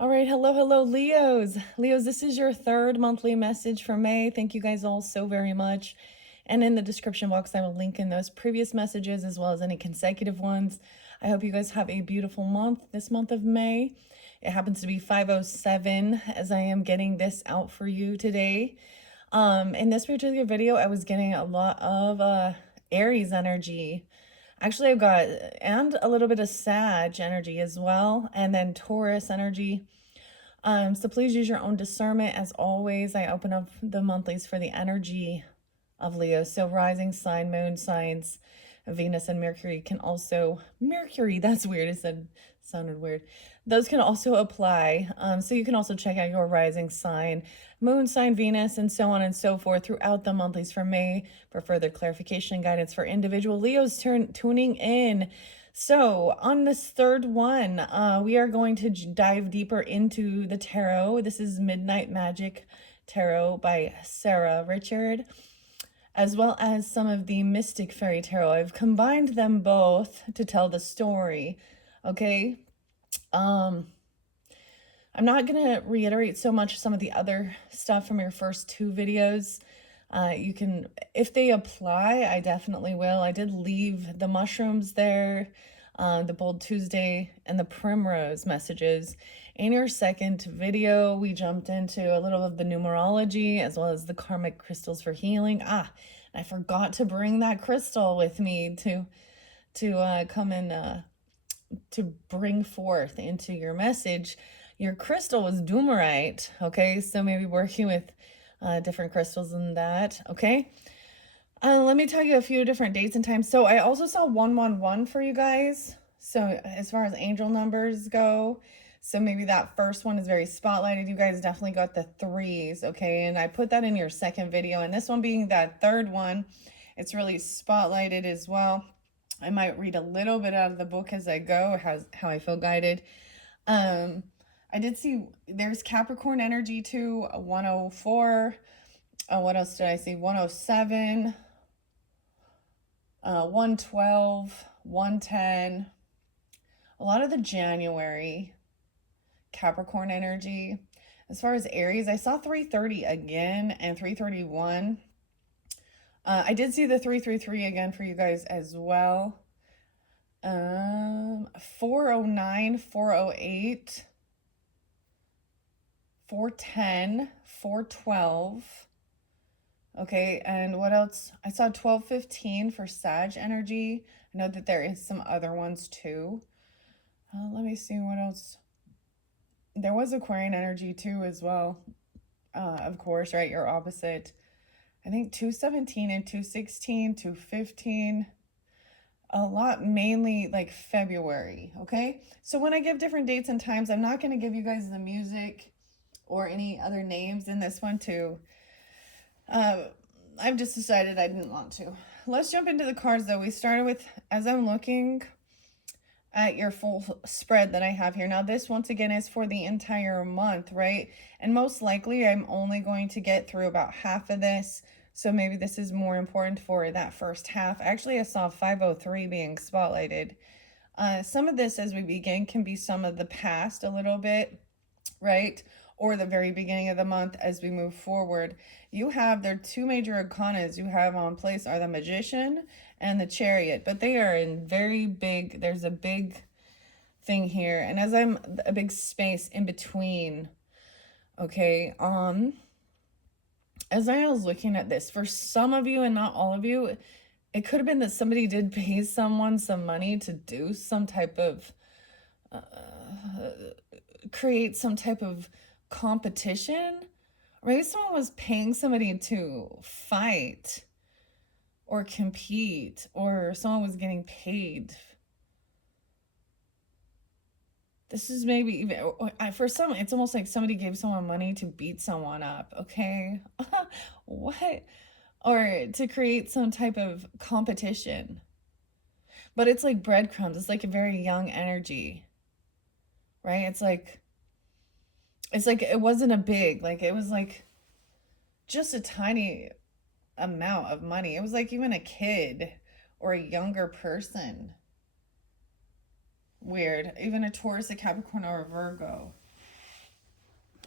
All right, hello, Leos. Leos, this is your third monthly message for May. Thank you guys all so very much. And in the description box, I will link in those previous messages as well as any consecutive ones. I hope you guys have a beautiful month, this month of May. It happens to be 5:07 as I am getting this out for you today. In this particular video, I was getting a lot of Aries energy. Actually, I've got, and a little bit of Sag energy as well, and then Taurus energy. So please use your own discernment. As always, I open up the monthlies for the energy of Leo. So rising sign, moon signs, Venus and Mercury can also, Mercury, that's weird. Sounded weird. Those can also apply. So you can also check out your rising sign, moon sign, Venus, and so on and so forth throughout the monthlies for May for further clarification and guidance for individual Leos tuning in. So on this third one, we are going to dive deeper into the tarot. This is Midnight Magic Tarot by Sarah Richard, as well as some of the Mystic Fairy Tarot. I've combined them both to tell the story, okay? I'm not going to reiterate so much some of the other stuff from your first two videos. You can, if they apply, I definitely will. I did leave the mushrooms there, the Bold Tuesday and the Primrose messages. In your second video, we jumped into a little of the numerology as well as the karmic crystals for healing. I forgot to bring that crystal with me to come and to bring forth into your message. Your crystal was Doomerite, okay? So maybe working with different crystals than that, okay? Let me tell you a few different dates and times. So I also saw 111 for you guys. So as far as angel numbers go, so maybe that first one is very spotlighted. You guys definitely got the threes, okay? And I put that in your second video. And this one being that third one, it's really spotlighted as well. I might read a little bit out of the book as I go, how I feel guided. I did see there's Capricorn energy too, 104. What else did I see? 107, 112, 110. A lot of the January Capricorn energy. As far as Aries, I saw 330 again and 331. I did see the 333 again for you guys as well. 409, 408, 410, 412. Okay, and what else? I saw 1215 for Sag energy. I know that there is some other ones too. Let me see what else. There was Aquarian energy too as well. Of course, right? Your opposite. I think 217 and 216, 215. A lot, mainly like February, okay? So when I give different dates and times, I'm not going to give you guys the music or any other names in this one too. I've just decided I didn't want to. Let's jump into the cards though. We started with, as I'm looking at your full spread that I have here. Now this once again is for the entire month, right? And most likely I'm only going to get through about half of this. So maybe this is more important for that first half. Actually, I saw 503 being spotlighted. Some of this as we begin can be some of the past a little bit, right? Or the very beginning of the month as we move forward. You have, there are two major arcanas you have on place are the Magician and the Chariot, but they are in very big, there's a big thing here. And as I'm, a big space in between, okay, as I was looking at this, for some of you and not all of you, it could have been that somebody did pay someone some money to do some type of, create some type of competition. Maybe someone was paying somebody to fight or compete, or someone was getting paid. This is maybe even, for some, it's almost like somebody gave someone money to beat someone up, okay? What? Or to create some type of competition. But it's like breadcrumbs. It's like a very young energy, right? It's like it wasn't a big, like it was like just a tiny amount of money. It was like even a kid or a younger person. Weird. Even a Taurus, a Capricorn, or a Virgo.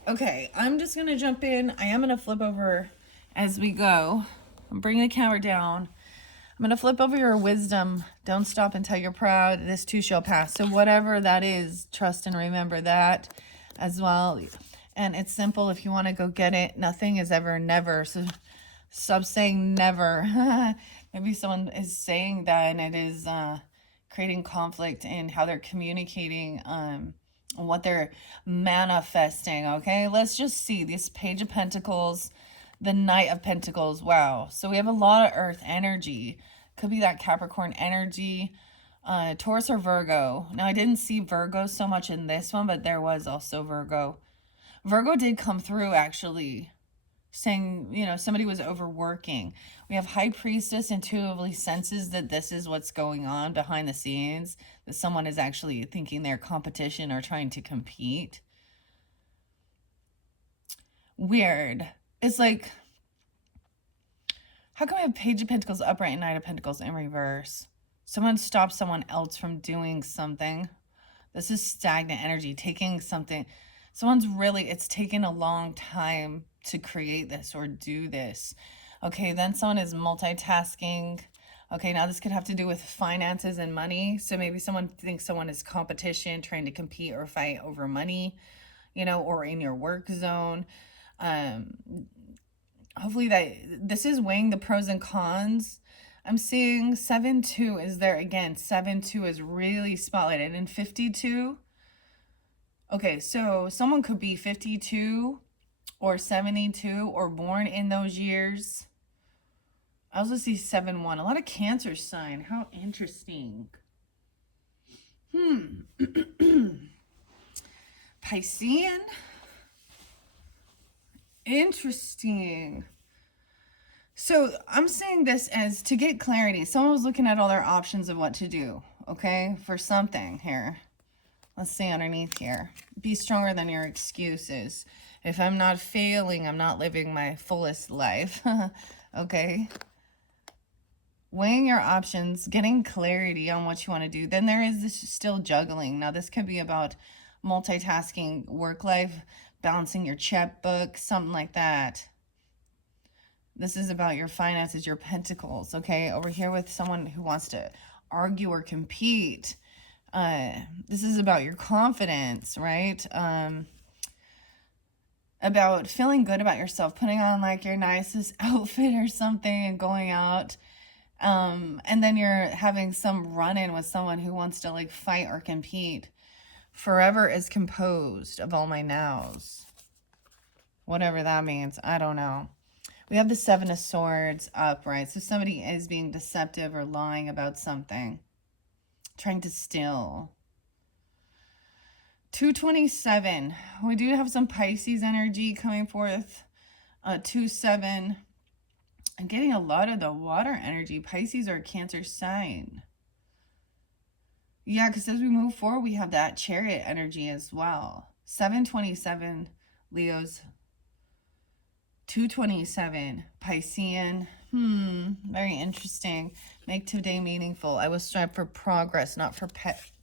Okay, I'm just going to jump in. I am going to flip over as we go. Bring the camera down. I'm going to flip over your wisdom. Don't stop until you're proud. This too shall pass. So whatever that is, trust and remember that as well. And it's simple. If you want to go get it, nothing is ever never. So stop saying never. Maybe someone is saying that and it is creating conflict in how they're communicating what they're manifesting. Okay, let's just see this Page of Pentacles, the Knight of Pentacles. Wow. So we have a lot of earth energy. Could be that Capricorn energy, Taurus or Virgo. Now I didn't see Virgo so much in this one, but there was also Virgo. Virgo did come through actually, saying, you know, somebody was overworking. We have High Priestess intuitively senses that this is what's going on behind the scenes, that someone is actually thinking they're competition or trying to compete. Weird. It's like, how come we have Page of Pentacles upright and Knight of Pentacles in reverse? Someone stopped someone else from doing something. This is stagnant energy, taking something. Someone's really, it's taken a long time to create this or do this. Okay, then someone is multitasking. Okay, now this could have to do with finances and money. So maybe someone thinks someone is competition, trying to compete or fight over money, you know, or in your work zone. Hopefully that this is weighing the pros and cons. I'm seeing 7-2 is there again. 7-2 is really spotlighted. And 52. Okay, so someone could be 52 or 72 or born in those years. I also see 7-1. A lot of Cancer sign. How interesting. Piscean. Interesting. So I'm saying this as to get clarity. Someone was looking at all their options of what to do, okay, for something here. Let's see underneath here. Be stronger than your excuses. If I'm not failing, I'm not living my fullest life. Okay. Weighing your options, getting clarity on what you want to do. Then there is this still juggling. Now this could be about multitasking, work life, balancing your checkbook, something like that. This is about your finances, your pentacles, okay? Over here with someone who wants to argue or compete. This is about your confidence, right? About feeling good about yourself, putting on like your nicest outfit or something and going out. And then you're having some run-in with someone who wants to like fight or compete. Forever is composed of all my nows. Whatever that means, I don't know. We have the 7 of Swords upright. So somebody is being deceptive or lying about something. Trying to steal. 227. We do have some Pisces energy coming forth. 2-7. I'm getting a lot of the water energy. Pisces are a Cancer sign. Yeah, because as we move forward, we have that Chariot energy as well. 727, Leos. 227, Piscean. Very interesting. Make today meaningful. I will strive for progress, not for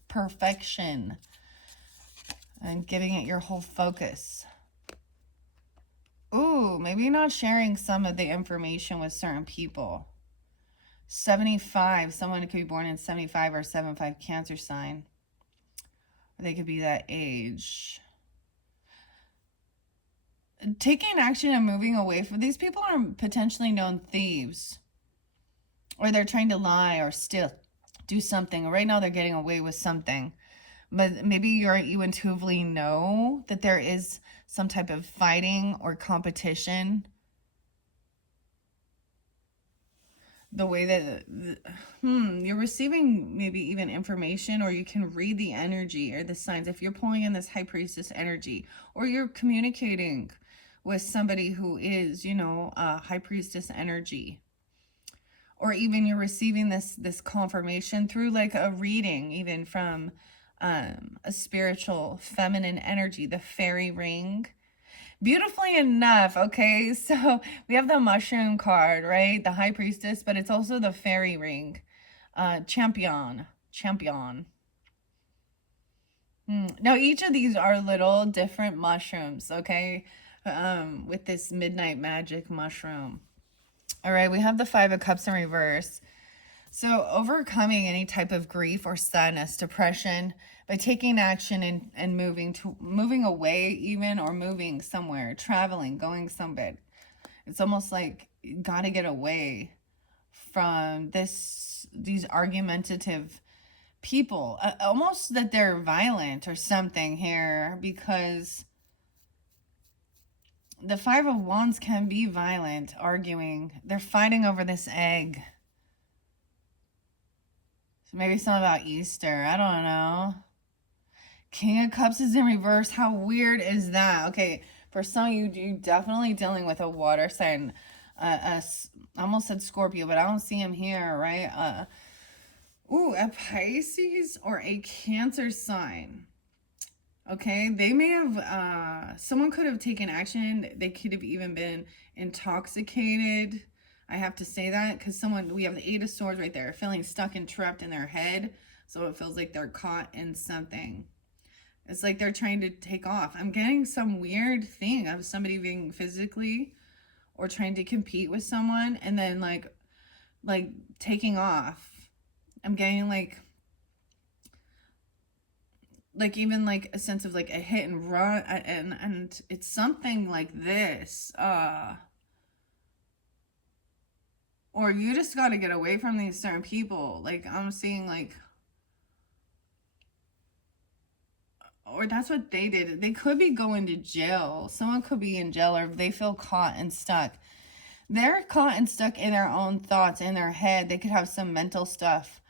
perfection. And giving it your whole focus. Ooh, maybe not sharing some of the information with certain people. 75, someone could be born in 75 or 75 Cancer sign. Or they could be that age. Taking action and moving away from these people are potentially known thieves. Or they're trying to lie or steal, do something. Right now they're getting away with something. But maybe you intuitively know that there is some type of fighting or competition. The way that you're receiving maybe even information, or you can read the energy or the signs. If you're pulling in this High Priestess energy, or you're communicating with somebody who is, you know, High Priestess energy, or even you're receiving this confirmation through like a reading, even from a spiritual feminine energy, the Faerie ring. Beautifully enough, okay, so we have the mushroom card, right? The High Priestess, but it's also the Faerie ring. Champion. Now, each of these are little different mushrooms, okay? With this midnight magic mushroom. All right, we have the Five of Cups in reverse. So overcoming any type of grief or sadness, depression, by taking action and moving away even, or moving somewhere, traveling, going somewhere. It's almost like you gotta get away from these argumentative people, almost that they're violent or something here, because the Five of Wands can be violent, arguing. They're fighting over this egg. So maybe something about Easter. I don't know. King of Cups is in reverse. How weird is that? Okay, for some of you definitely dealing with a water sign. I almost said Scorpio, but I don't see him here, right? A Pisces or a Cancer sign. Okay, they may have, someone could have taken action. They could have even been intoxicated. I have to say that because we have the Eight of Swords right there, feeling stuck and trapped in their head. So it feels like they're caught in something. It's like they're trying to take off. I'm getting some weird thing of somebody being physically or trying to compete with someone and then like taking off. I'm getting like even like a sense of like a hit and run, and it's something like this, or you just got to get away from these certain people. Like I'm seeing like, or that's what they did. They could be going to jail. Someone could be in jail, or they feel caught and stuck. They're caught and stuck in their own thoughts, in their head. They could have some mental stuff,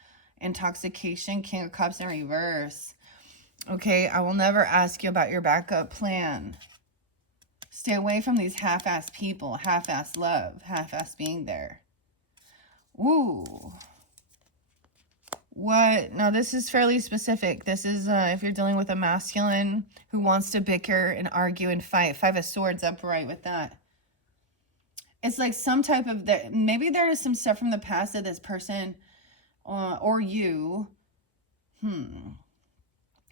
intoxication, King of Cups in reverse. Okay, I will never ask you about your backup plan. Stay away from these half-ass people, half-ass love, half-ass being there. Ooh. What? Now, this is fairly specific. This is if you're dealing with a masculine who wants to bicker and argue and fight. Five of Swords upright with that. It's like some type of, maybe there is some stuff from the past that this person or you,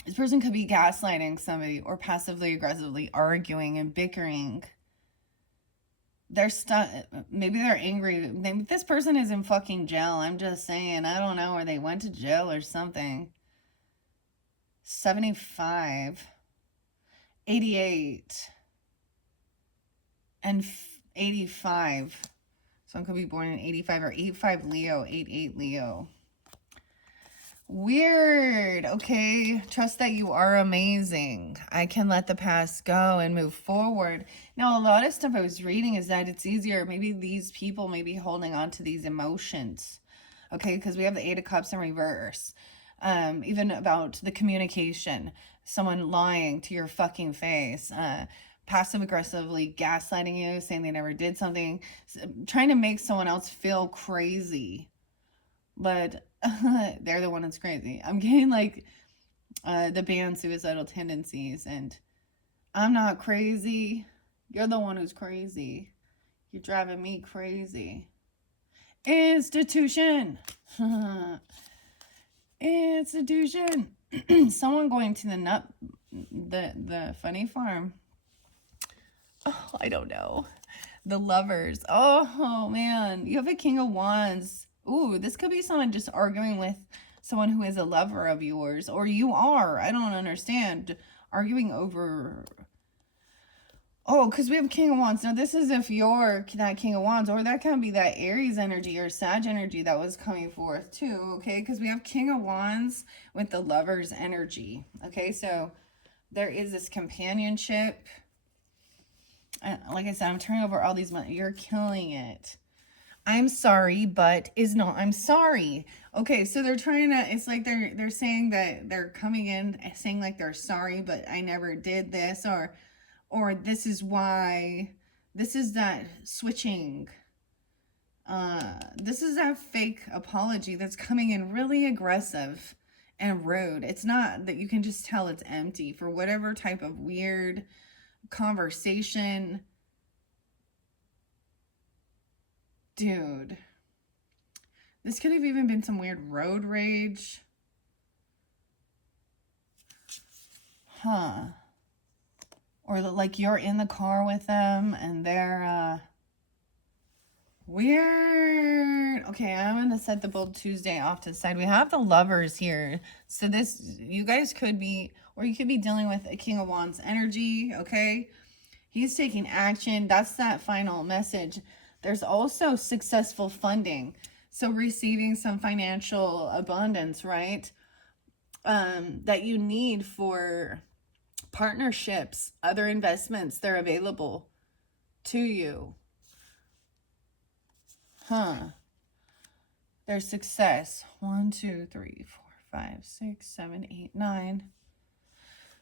this person could be gaslighting somebody or passively aggressively arguing and bickering. They're stuck. Maybe they're angry. Maybe this person is in fucking jail. I'm just saying. I don't know. Or they went to jail or something. 75. 88. And 85. Someone could be born in 85 or 85 Leo. 88 Leo. Weird. Okay. Trust that you are amazing. I can let the past go and move forward. Now, a lot of stuff I was reading is that it's easier. Maybe these people may be holding on to these emotions. Okay. Because we have the Eight of Cups in reverse. Even about the communication. Someone lying to your fucking face. Passive aggressively gaslighting you. Saying they never did something. Trying to make someone else feel crazy. But they're the one that's crazy. I'm getting like the band Suicidal Tendencies, and I'm not crazy. You're the one who's crazy. You're driving me crazy. Institution. Institution. Someone going to the funny farm. Oh, I don't know. The Lovers. Oh man, you have a King of Wands. Ooh, this could be someone just arguing with someone who is a lover of yours. Or you are. I don't understand. Arguing over... Oh, because we have King of Wands. Now, this is if you're that King of Wands. Or that can be that Aries energy or Sag energy that was coming forth too. Okay, because we have King of Wands with the Lover's energy. Okay, so there is this companionship. Like I said, I'm turning over all these... You're killing it. I'm sorry, but is not I'm sorry. Okay, so they're trying to, it's like they're saying that they're coming in saying like they're sorry, but I never did this, or this is why, this is that switching. This is that fake apology that's coming in really aggressive and rude. It's not that you can just tell it's empty for whatever type of weird conversation. Dude, this could have even been some weird road rage. Huh. Or like you're in the car with them and they're weird. Okay, I'm gonna set the Bold Tuesday off to the side. We have the Lovers here. So this, you guys could be, or you could be dealing with a King of Wands energy, okay? He's taking action. That's that final message. There's also successful funding. So receiving some financial abundance, right? That you need for partnerships, other investments, they're available to you. Huh. There's success. 1, 2, 3, 4, 5, 6, 7, 8, 9.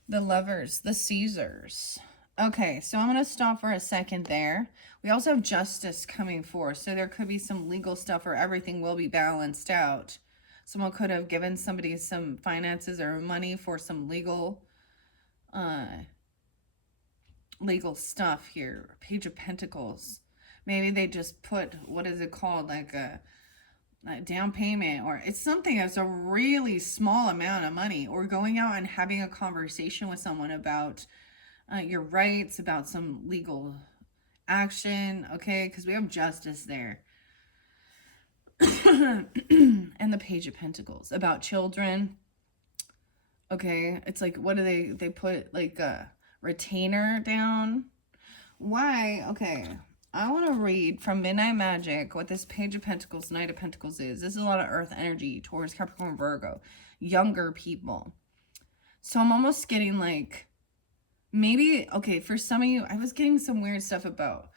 The Lovers, the Caesars. Okay, so I'm going to stop for a second there. We also have justice coming forth. So there could be some legal stuff where everything will be balanced out. Someone could have given somebody some finances or money for some legal stuff here. Page of Pentacles. Maybe they just put, what is it called? Like a down payment, or it's something that's a really small amount of money, or going out and having a conversation with someone about your rights, about some legal action, okay? Because we have justice there. And the Page of Pentacles, about children, okay? It's like, what do they put like a retainer down? Why? Okay, I want to read from Midnight Magic what this Page of Pentacles, Knight of Pentacles is. This is a lot of earth energy towards Capricorn, Virgo, younger people. So I'm almost getting like, maybe, okay, for some of you, I was getting some weird stuff about,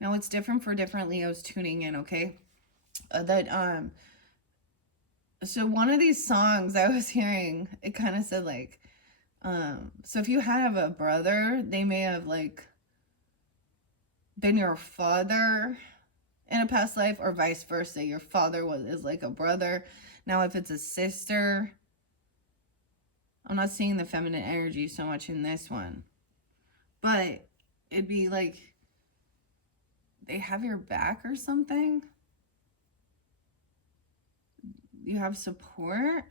now it's different for different Leos tuning in, okay? So one of these songs I was hearing, it kind of said like, so if you have a brother, they may have like been your father in a past life, or vice versa. Your father is like a brother. Now, if it's a sister, I'm not seeing the feminine energy so much in this one, but it'd be like they have your back or something. You have support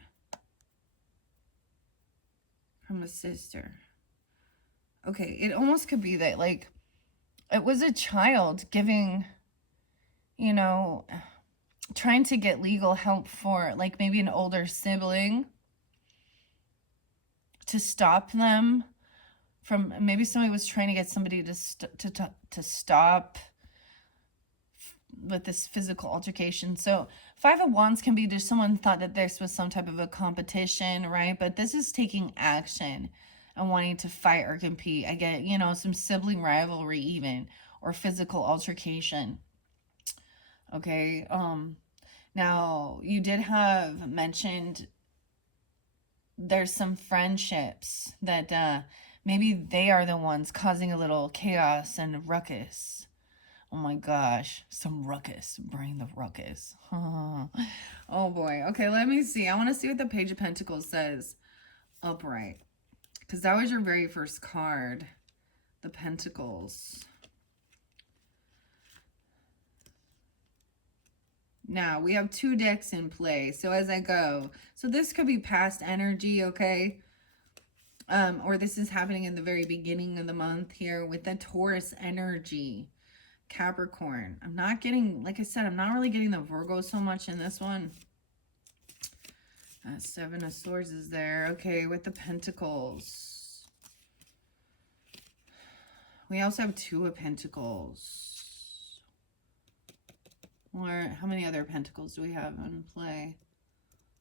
from a sister. Okay, it almost could be that like it was a child giving, you know, trying to get legal help for like maybe an older sibling to stop them from, maybe somebody was trying to get somebody to stop with this physical altercation. So 5 of Wands can be just someone thought that this was some type of a competition, right? But this is taking action and wanting to fight or compete. I get, you know, some sibling rivalry even, or physical altercation. Okay. Now you did have mentioned there's some friendships that maybe they are the ones causing a little chaos and ruckus. Oh my gosh, some ruckus. Bring the ruckus. Oh boy. Okay, let me see. I want to see what the Page of Pentacles says upright, because that was your very first card, the Pentacles. Now, we have 2 decks in play. So as I go, so this could be past energy, okay? Or this is happening in the very beginning of the month here with the Taurus energy. Capricorn. I'm not getting, like I said, I'm not really getting the Virgo so much in this one. 7 of Swords is there. Okay, with the Pentacles. We also have 2 of Pentacles. Or how many other Pentacles do we have in play?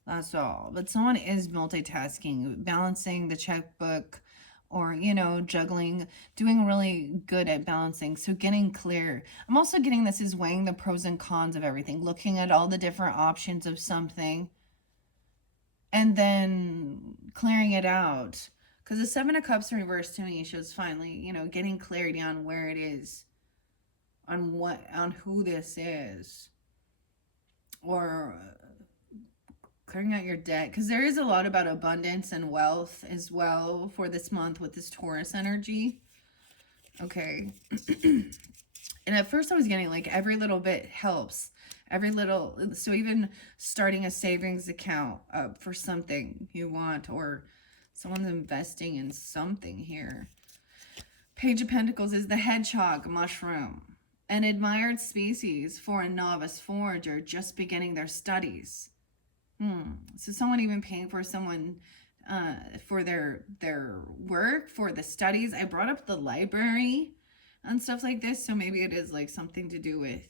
That's all. But someone is multitasking, balancing the checkbook, or, you know, juggling, doing really good at balancing. So getting clear. I'm also getting this is weighing the pros and cons of everything, looking at all the different options of something, and then clearing it out. Because the 7 of Cups in reverse to me shows finally, you know, getting clarity on where it is, on who this is, or clearing out your debt, because there is a lot about abundance and wealth as well for this month with this Taurus energy. Okay. And at first I was getting like every little bit helps, every little, so even starting a savings account for something you want, or Someone's investing in something here. Page of Pentacles is the hedgehog mushroom, an admired species for a novice forager just beginning their studies. So someone even paying for someone for their work, for the studies. I brought up the library and stuff like this, so maybe it is like something to do with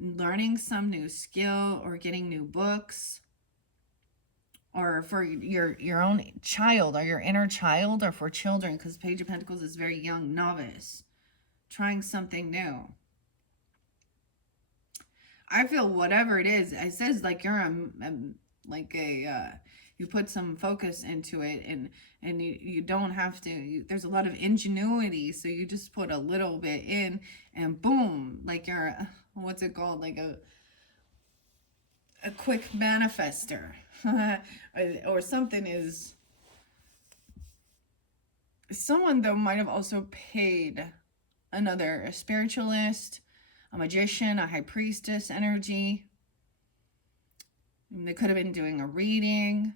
learning some new skill or getting new books, or for your own child or your inner child, or for children, because Page of Pentacles is very young, novice, trying something new. I feel whatever it is, it says like you're you put some focus into it, and you don't have to, there's a lot of ingenuity, so you just put a little bit in and boom, like you're, what's it called, like a quick manifester. Or something is, someone though might have also paid a spiritualist, a magician, a high priestess energy. They could have been doing a reading,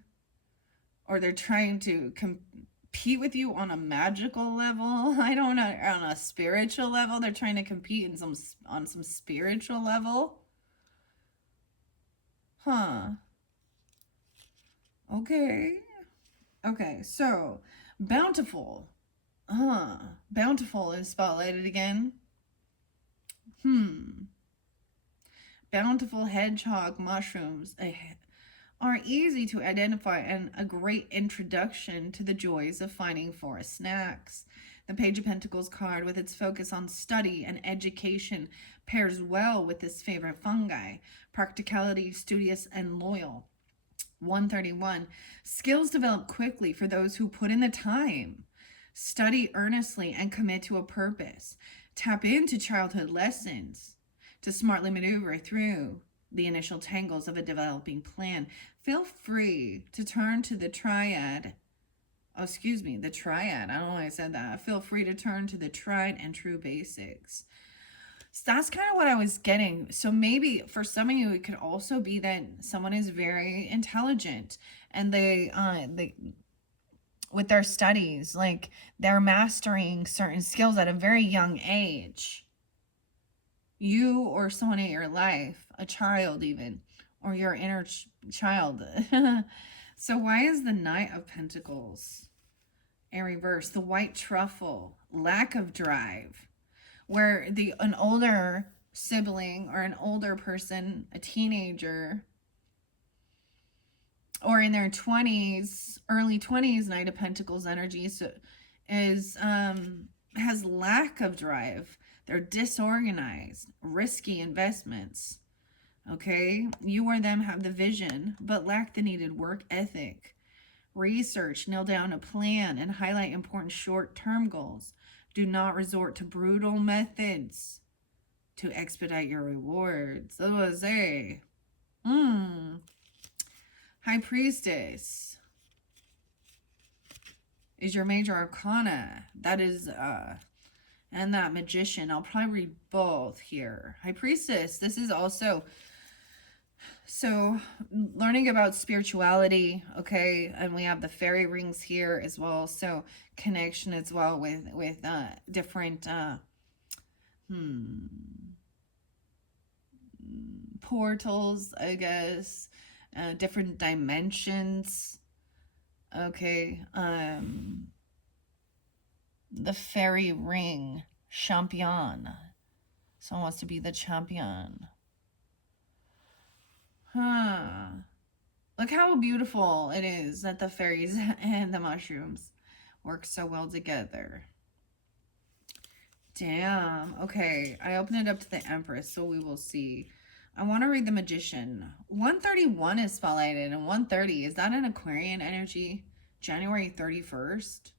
or they're trying to compete with you on a magical level. I don't know, on a spiritual level. They're trying to compete on some spiritual level. Okay. Okay, so bountiful. Bountiful is spotlighted again. Bountiful hedgehog mushrooms are easy to identify and a great introduction to the joys of finding forest snacks. The Page of Pentacles card, with its focus on study and education, pairs well with this favorite fungi. Practicality, studious, and loyal. 131. Skills develop quickly for those who put in the time. Study earnestly and commit to a purpose. Tap into childhood lessons to smartly maneuver through the initial tangles of a developing plan. Feel free to turn to the triad. Oh, excuse me, the triad. I don't know why I said that. Feel free to turn to the tried and true basics. So that's kind of what I was getting. So maybe for some of you, it could also be that someone is very intelligent and they with their studies, like they're mastering certain skills at a very young age. You or someone in your life, a child even, or your inner child. So why is the Knight of Pentacles in reverse? The white truffle, lack of drive, where an older sibling or an older person, a teenager, or in their 20s, early 20s, Knight of Pentacles energy, so has lack of drive. They're disorganized, risky investments. Okay, you or them have the vision, but lack the needed work ethic. Research, nail down a plan, and highlight important short-term goals. Do not resort to brutal methods to expedite your rewards. That was a High Priestess is your major arcana. That is and that Magician. I'll probably read both here. High Priestess, this is also, so learning about spirituality, okay, and we have the fairy rings here as well, so connection as well with different portals, I guess, different dimensions. Okay, the fairy ring, champion. Someone wants to be the champion. Look how beautiful it is that the fairies and the mushrooms work so well together. Damn. Okay, I opened it up to the Empress, so we will see. I want to read the Magician. 131 is spotlighted, and 130, is that an Aquarian energy? January 31st?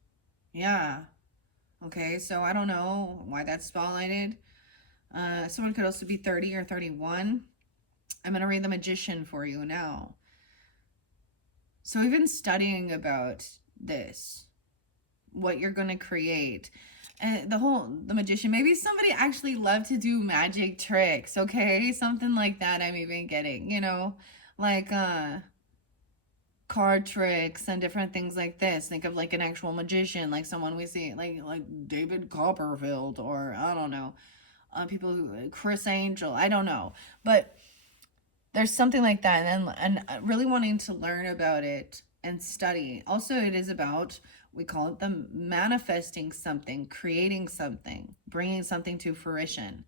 Yeah. Okay, so I don't know why that's spotlighted. Someone could also be 30 or 31. I'm going to read the Magician for you now. So we've been studying about this, what you're going to create. And the Magician, maybe somebody actually loved to do magic tricks, okay? Something like that I'm even getting, you know, like card tricks and different things like this. Think of like an actual magician, like someone we see, like David Copperfield, or I don't know, people who, Chris Angel, I don't know, but there's something like that, and really wanting to learn about it and study. Also, it is about, we call it the manifesting something, creating something, bringing something to fruition.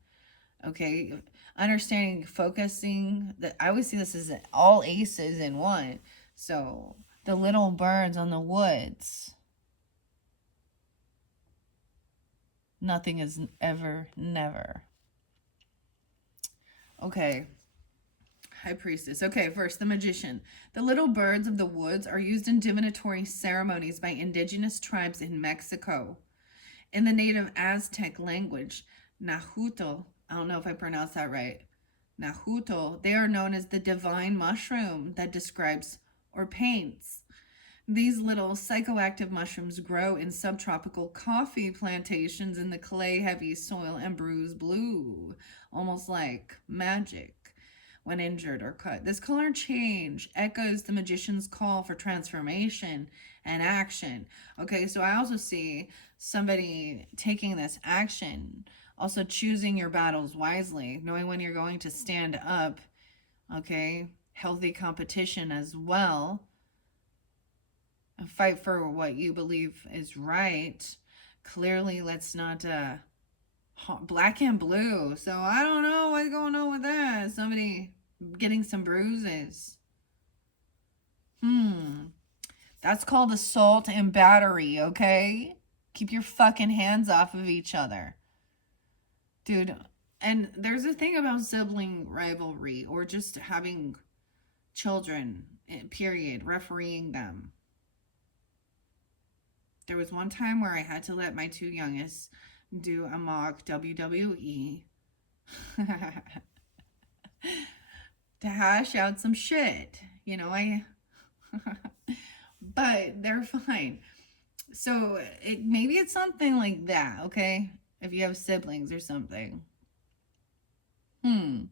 Okay, understanding, focusing. That I always see this as all aces in one. So the little birds on the woods. Nothing is ever, never. Okay. High priestess. Okay, first, the magician. The little birds of the woods are used in divinatory ceremonies by indigenous tribes in Mexico. In the native Aztec language, Nahuatl, I don't know if I pronounced that right, Nahuatl, they are known as the divine mushroom that describes or paints. These little psychoactive mushrooms grow in subtropical coffee plantations in the clay-heavy soil and bruise blue, almost like magic when injured or cut. This color change echoes the magician's call for transformation and action. Okay, so I also see somebody taking this action, also choosing your battles wisely, knowing when you're going to stand up. Okay, healthy competition as well. And fight for what you believe is right. Clearly, let's not black and blue. So I don't know what's going on with that. Somebody getting some bruises. That's called assault and battery, okay? Keep your fucking hands off of each other. Dude, and there's a thing about sibling rivalry or just having children, period, refereeing them. There was one time where I had to let my two youngest do a mock WWE to hash out some shit. You know, but they're fine. So maybe it's something like that, okay? If you have siblings or something. I'm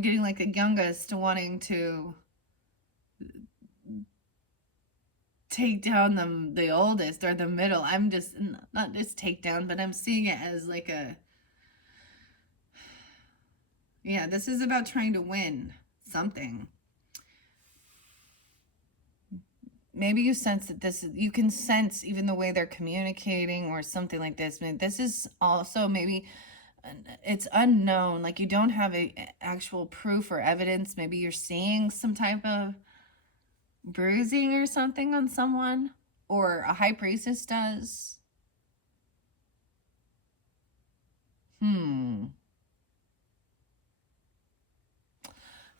getting like a youngest wanting to take down the oldest or the middle. I'm just, not just take down, but I'm seeing it as like a, yeah, this is about trying to win something. Maybe you sense that this, you can sense even the way they're communicating or something like this. This is also maybe, it's unknown, like you don't have a actual proof or evidence. Maybe you're seeing some type of bruising or something on someone, or a high priestess does.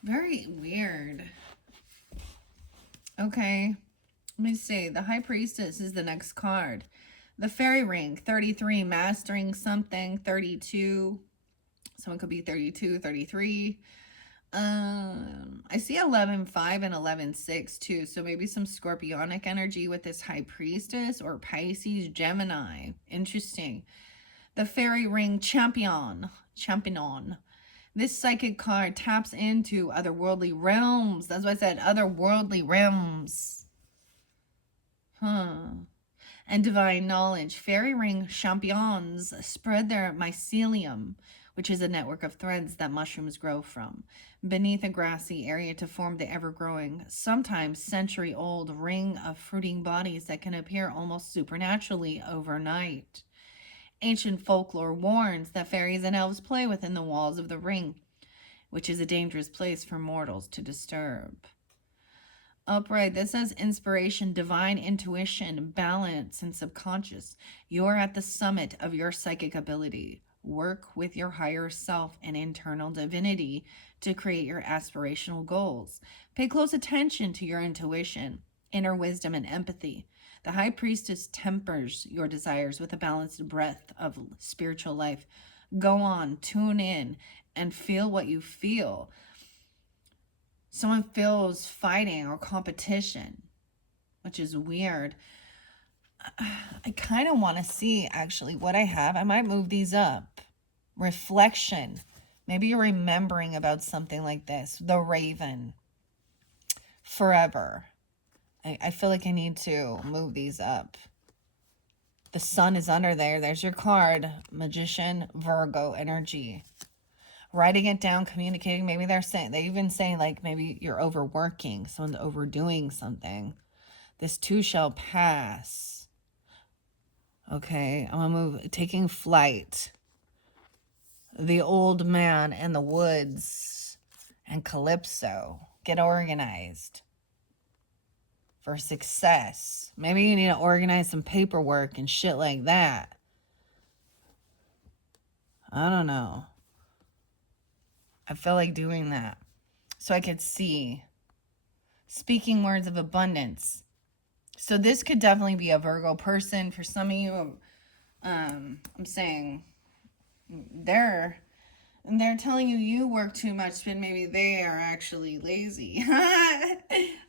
Very weird. Okay, let me see. The high priestess is the next card. The fairy ring, 33, mastering something, 32. Someone could be 32, 33. I see 11-5 and 11-6 too. So maybe some scorpionic energy with this high priestess, or Pisces, Gemini. Interesting. The fairy ring champion. This psychic card taps into otherworldly realms. That's why I said otherworldly realms. And divine knowledge. Fairy ring champions spread their mycelium, which is a network of threads that mushrooms grow from, beneath a grassy area to form the ever-growing, sometimes century-old ring of fruiting bodies that can appear almost supernaturally overnight. Ancient folklore warns that fairies and elves play within the walls of the ring, which is a dangerous place for mortals to disturb. Upright, this says inspiration, divine intuition, balance, and subconscious. You're at the summit of your psychic ability. Work with your higher self and internal divinity to create your aspirational goals. Pay close attention to your intuition, inner wisdom, and empathy. The high priestess tempers your desires with a balanced breath of spiritual life. Go on, tune in, and feel what you feel. Someone feels fighting or competition, which is weird. I kind of want to see actually what I have. I might move these up. Reflection. Maybe you're remembering about something like this. The Raven. Forever. I feel like I need to move these up. The sun is under there. There's your card. Magician, Virgo energy. Writing it down, communicating. Maybe they even say like maybe you're overworking, someone's overdoing something. This too shall pass. Okay, I'm gonna move, taking flight. The old man in the woods and Calypso. Get organized for success. Maybe you need to organize some paperwork and shit like that. I don't know. I feel like doing that so I could see. Speaking words of abundance. So this could definitely be a Virgo person. For some of you, I'm saying they're telling you work too much, but maybe they are actually lazy.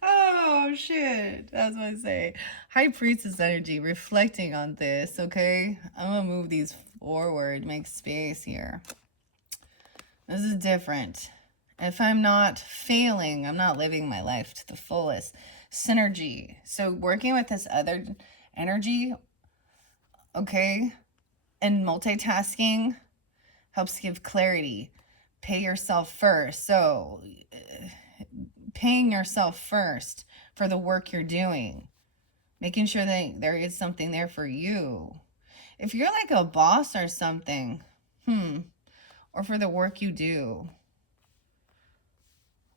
Oh, shit. That's what I say. High Priestess energy, reflecting on this, okay? I'm going to move these forward, make space here. This is different. If I'm not failing, I'm not living my life to the fullest. Synergy. So working with this other energy, okay, and multitasking helps give clarity. Pay yourself first. So paying yourself first for the work you're doing. Making sure that there is something there for you. If you're like a boss or something, or for the work you do.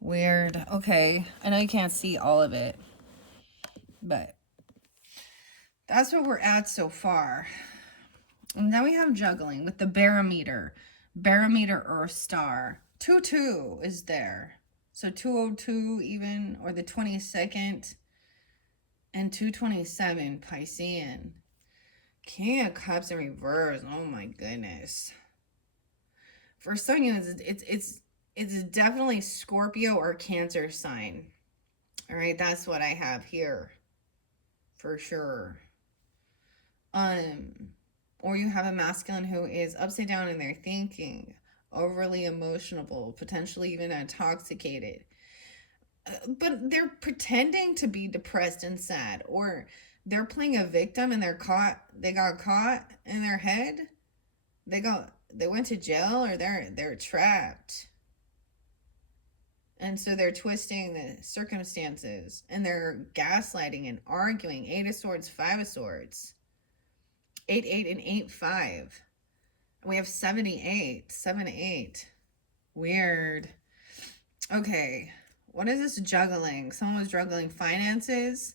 Weird. Okay. I know you can't see all of it, but that's what we're at so far. And then we have juggling with the barometer. Barometer Earth Star. 2-2 is there. So 202 even, or the 22nd. And 227 Piscean. King of Cups in reverse. Oh my goodness. For some of you, it's definitely Scorpio or Cancer sign. All right, that's what I have here. For sure. Or you have a masculine who is upside down in their thinking, overly emotional, potentially even intoxicated. But they're pretending to be depressed and sad, or they're playing a victim and they got caught in their head. They went to jail, or they're trapped. And so they're twisting the circumstances, and they're gaslighting and arguing. 8 of Swords, 5 of Swords. 8-8 and 8-5. We have 78. 7-8. Weird. Okay. What is this juggling? Someone was juggling finances,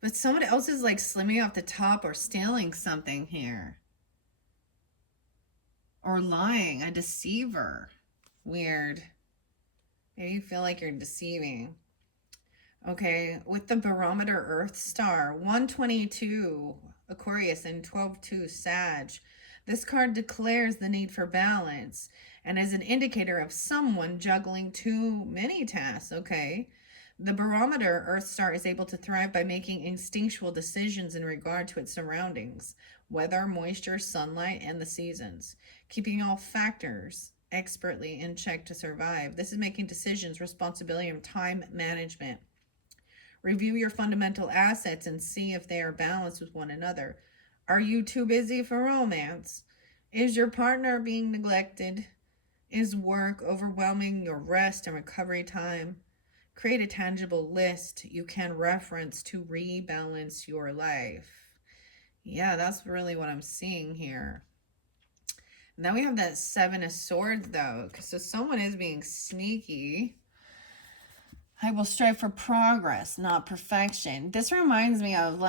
but someone else is like slimming off the top or stealing something here. Or lying, a deceiver. Weird. Maybe you feel like you're deceiving. Okay, with the barometer Earth Star, 122 Aquarius and 12-2 Sag. This card declares the need for balance and is an indicator of someone juggling too many tasks, okay? The barometer Earth Star is able to thrive by making instinctual decisions in regard to its surroundings, weather, moisture, sunlight, and the seasons, keeping all factors expertly in check to survive. This is making decisions, responsibility, and time management. Review your fundamental assets and see if they are balanced with one another. Are you too busy for romance? Is your partner being neglected? Is work overwhelming your rest and recovery time? Create a tangible list you can reference to rebalance your life. Yeah, that's really what I'm seeing here. And then we have that 7 of Swords, though. So someone is being sneaky. I will strive for progress, not perfection. This reminds me of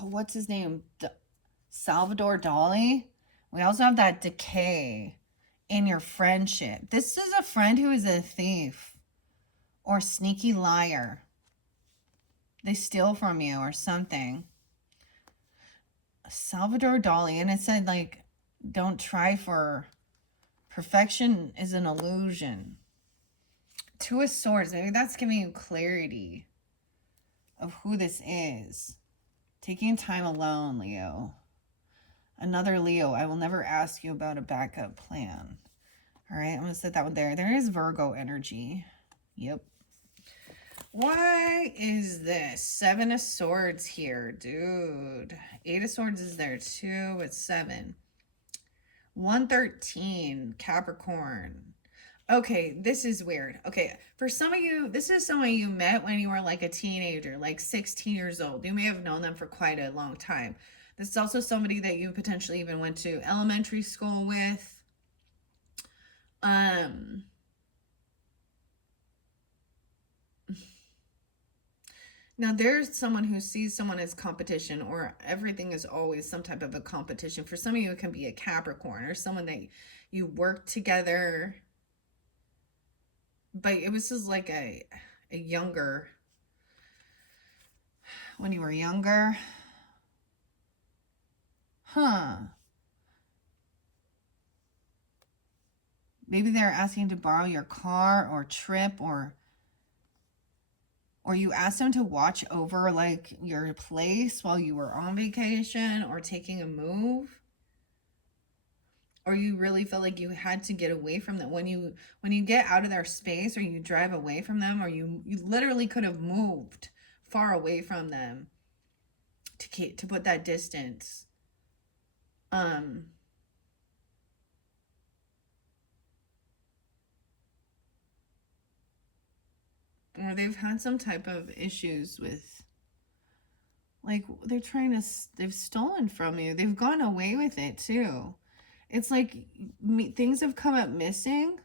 what's his name? Salvador Dali. We also have that decay in your friendship. This is a friend who is a thief or sneaky liar. They steal from you or something. Salvador Dali, and it said don't try for perfection is an illusion. 2 of Swords, maybe that's giving you clarity of who this is. Taking time alone, Leo. Another Leo, I will never ask you about a backup plan. All right, I'm going to set that one there. There is Virgo energy. Yep. Why is this? Seven of Swords here, dude. Eight of Swords is there too, but seven. 113, Capricorn. Okay, this is weird. Okay, for some of you, this is someone you met when you were like a teenager, like 16 years old. You may have known them for quite a long time. This is also somebody that you potentially even went to elementary school with. Um, Now, there's someone who sees someone as competition, or everything is always some type of a competition. For some of you, it can be a Capricorn or someone that you work together. But it was just like a younger, when you were younger. Huh. Maybe they're asking to borrow your car or trip, or you asked them to watch over like your place while you were on vacation or taking a move. Or you really felt like you had to get away from them when you get out of their space, or you drive away from them, or you literally could have moved far away from them to put that distance. Or they've had some type of issues with, like, they've stolen from you. They've gone away with it too. It's like things have come up missing,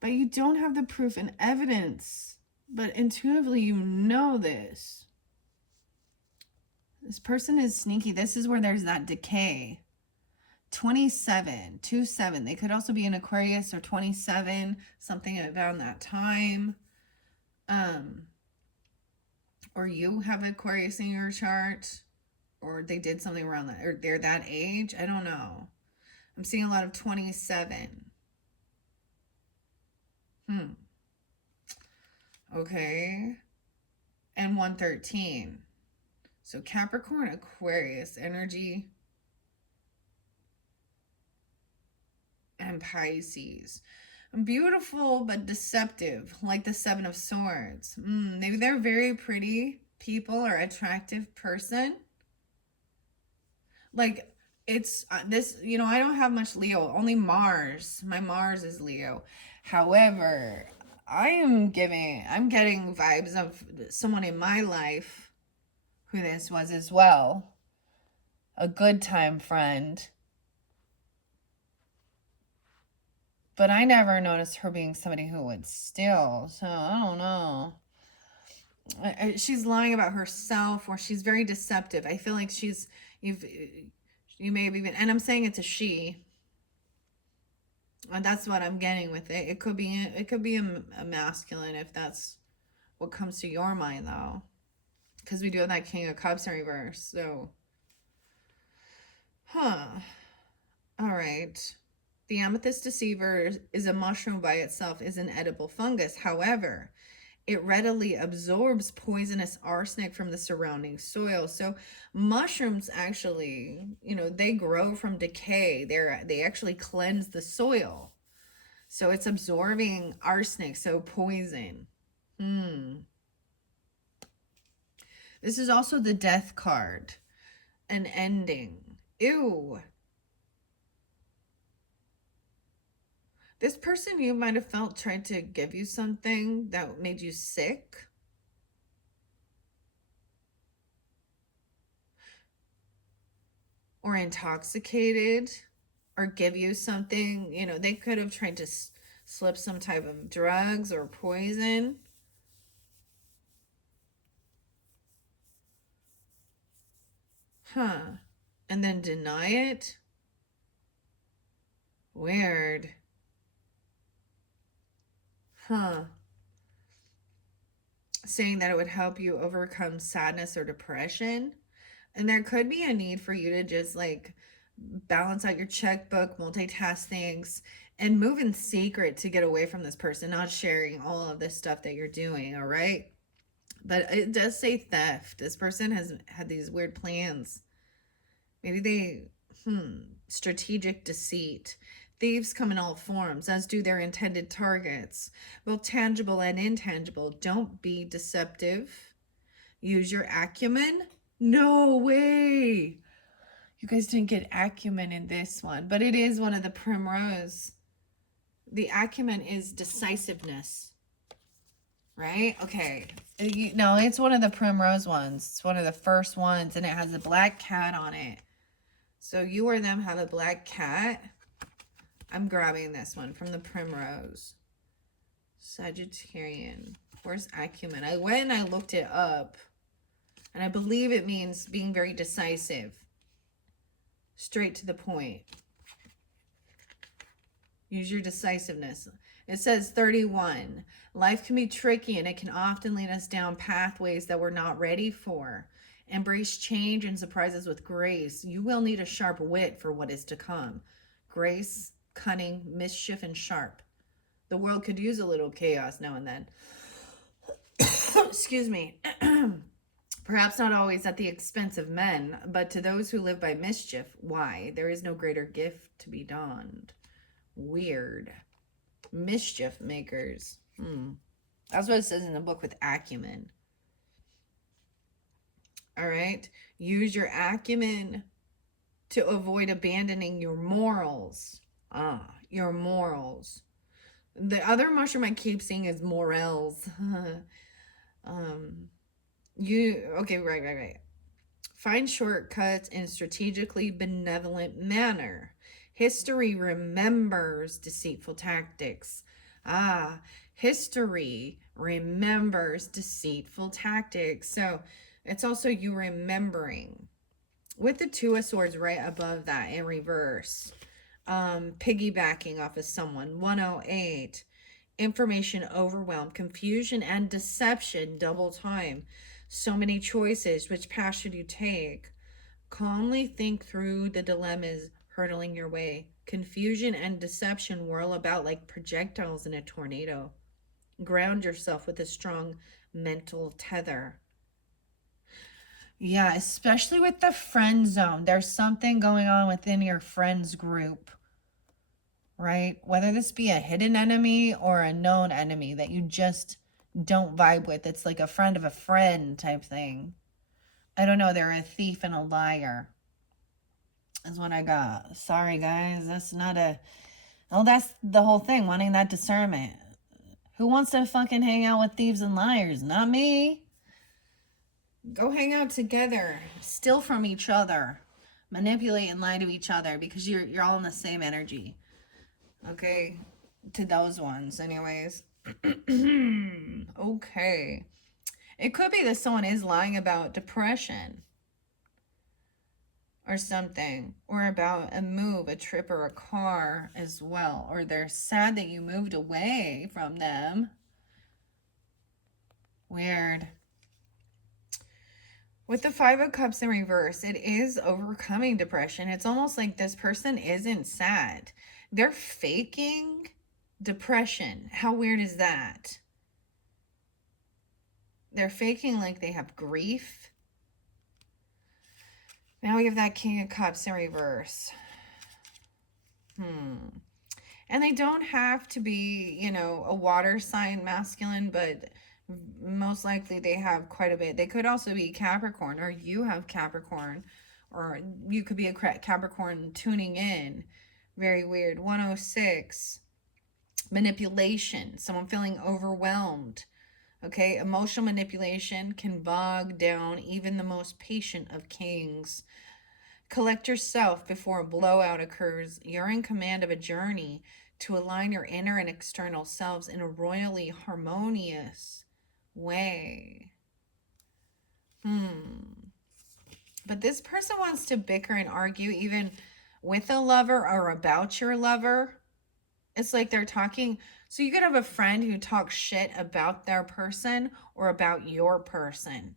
but you don't have the proof and evidence. But intuitively, you know this. This person is sneaky. This is where there's that decay. 27, 2-7. They could also be an Aquarius or 27, something around that time. Or you have Aquarius in your chart, or they did something around that, or they're that age. I don't know. I'm seeing a lot of 27. Okay. And 113. So Capricorn, Aquarius energy, and Pisces. Beautiful but deceptive, like the Seven of Swords. Maybe they're very pretty people or attractive person. Like, it's this, I don't have much Leo, only Mars. My Mars is Leo. However, I'm getting vibes of someone in my life who this was as well. A good time friend. But I never noticed her being somebody who would steal, so I don't know. She's lying about herself, or she's very deceptive. I feel like you may have even, and I'm saying it's a she. And that's what I'm getting with it. It could be a masculine, if that's what comes to your mind, though. Because we do have that King of Cups in reverse, so. All right. The amethyst deceiver is a mushroom by itself, is an edible fungus. However, it readily absorbs poisonous arsenic from the surrounding soil. So mushrooms actually, they grow from decay. They actually cleanse the soil. So it's absorbing arsenic, so poison. This is also the death card. An ending. Ew. This person you might have felt tried to give you something that made you sick. Or intoxicated. Or give you something, they could have tried to slip some type of drugs or poison. And then deny it? Weird. Saying that it would help you overcome sadness or depression. And there could be a need for you to just like balance out your checkbook, multitask things, and move in secret to get away from this person, not sharing all of this stuff that you're doing, all right? But it does say theft. This person has had these weird plans. Maybe strategic deceit. Thieves come in all forms, as do their intended targets, both tangible and intangible. Don't be deceptive. Use your acumen. No way. You guys didn't get acumen in this one, but it is one of the primrose. The acumen is decisiveness, right? Okay. No, it's one of the primrose ones. It's one of the first ones, and it has a black cat on it. So you or them have a black cat. I'm grabbing this one from the primrose. Sagittarian. Where's acumen? I went and I looked it up, and I believe it means being very decisive. Straight to the point. Use your decisiveness. It says 31. Life can be tricky, and it can often lead us down pathways that we're not ready for. Embrace change and surprise us with grace. You will need a sharp wit for what is to come. Grace, cunning, mischief, and sharp. The world could use a little chaos now and then. Excuse me. Perhaps not always at the expense of men, but to those who live by mischief, why? There is no greater gift to be donned. Weird. Mischief makers. That's what it says in the book with acumen. All right. Use your acumen to avoid abandoning your morals. Your morals. The other mushroom I keep seeing is morels. Okay, right. Find shortcuts in a strategically benevolent manner. History remembers deceitful tactics. History remembers deceitful tactics. So it's also you remembering. With the Two of Swords right above that in reverse. Piggybacking off of someone. 108. Information overwhelm. Confusion and deception double time. So many choices. Which path should you take? Calmly think through the dilemmas hurtling your way. Confusion and deception whirl about like projectiles in a tornado. Ground yourself with a strong mental tether. Yeah, especially with the friend zone. There's something going on within your friends group, right? Whether this be a hidden enemy or a known enemy that you just don't vibe with. It's like a friend of a friend type thing. I don't know. They're a thief and a liar. Is what I got. Sorry, guys. That's not a... Oh, that's the whole thing. Wanting that discernment. Who wants to fucking hang out with thieves and liars? Not me. Go hang out together. Steal from each other. Manipulate and lie to each other because you're all in the same energy. Okay? To those ones, anyways. Okay. It could be that someone is lying about depression. Or something. Or about a move, a trip, or a car as well. Or they're sad that you moved away from them. Weird. With the Five of Cups in reverse, it is overcoming depression. It's almost like this person isn't sad. They're faking depression. How weird is that? They're faking like they have grief. Now we have that King of Cups in reverse. And they don't have to be, a water sign masculine, but most likely they have quite a bit. They could also be Capricorn, or you have Capricorn, or you could be a Capricorn tuning in. Very weird. 106. Manipulation. Someone feeling overwhelmed. Okay, emotional manipulation can bog down even the most patient of kings. Collect yourself before a blowout occurs. You're in command of a journey to align your inner and external selves in a royally harmonious way. But this person wants to bicker and argue even with a lover or about your lover. It's like they're talking. So you could have a friend who talks shit about their person or about your person.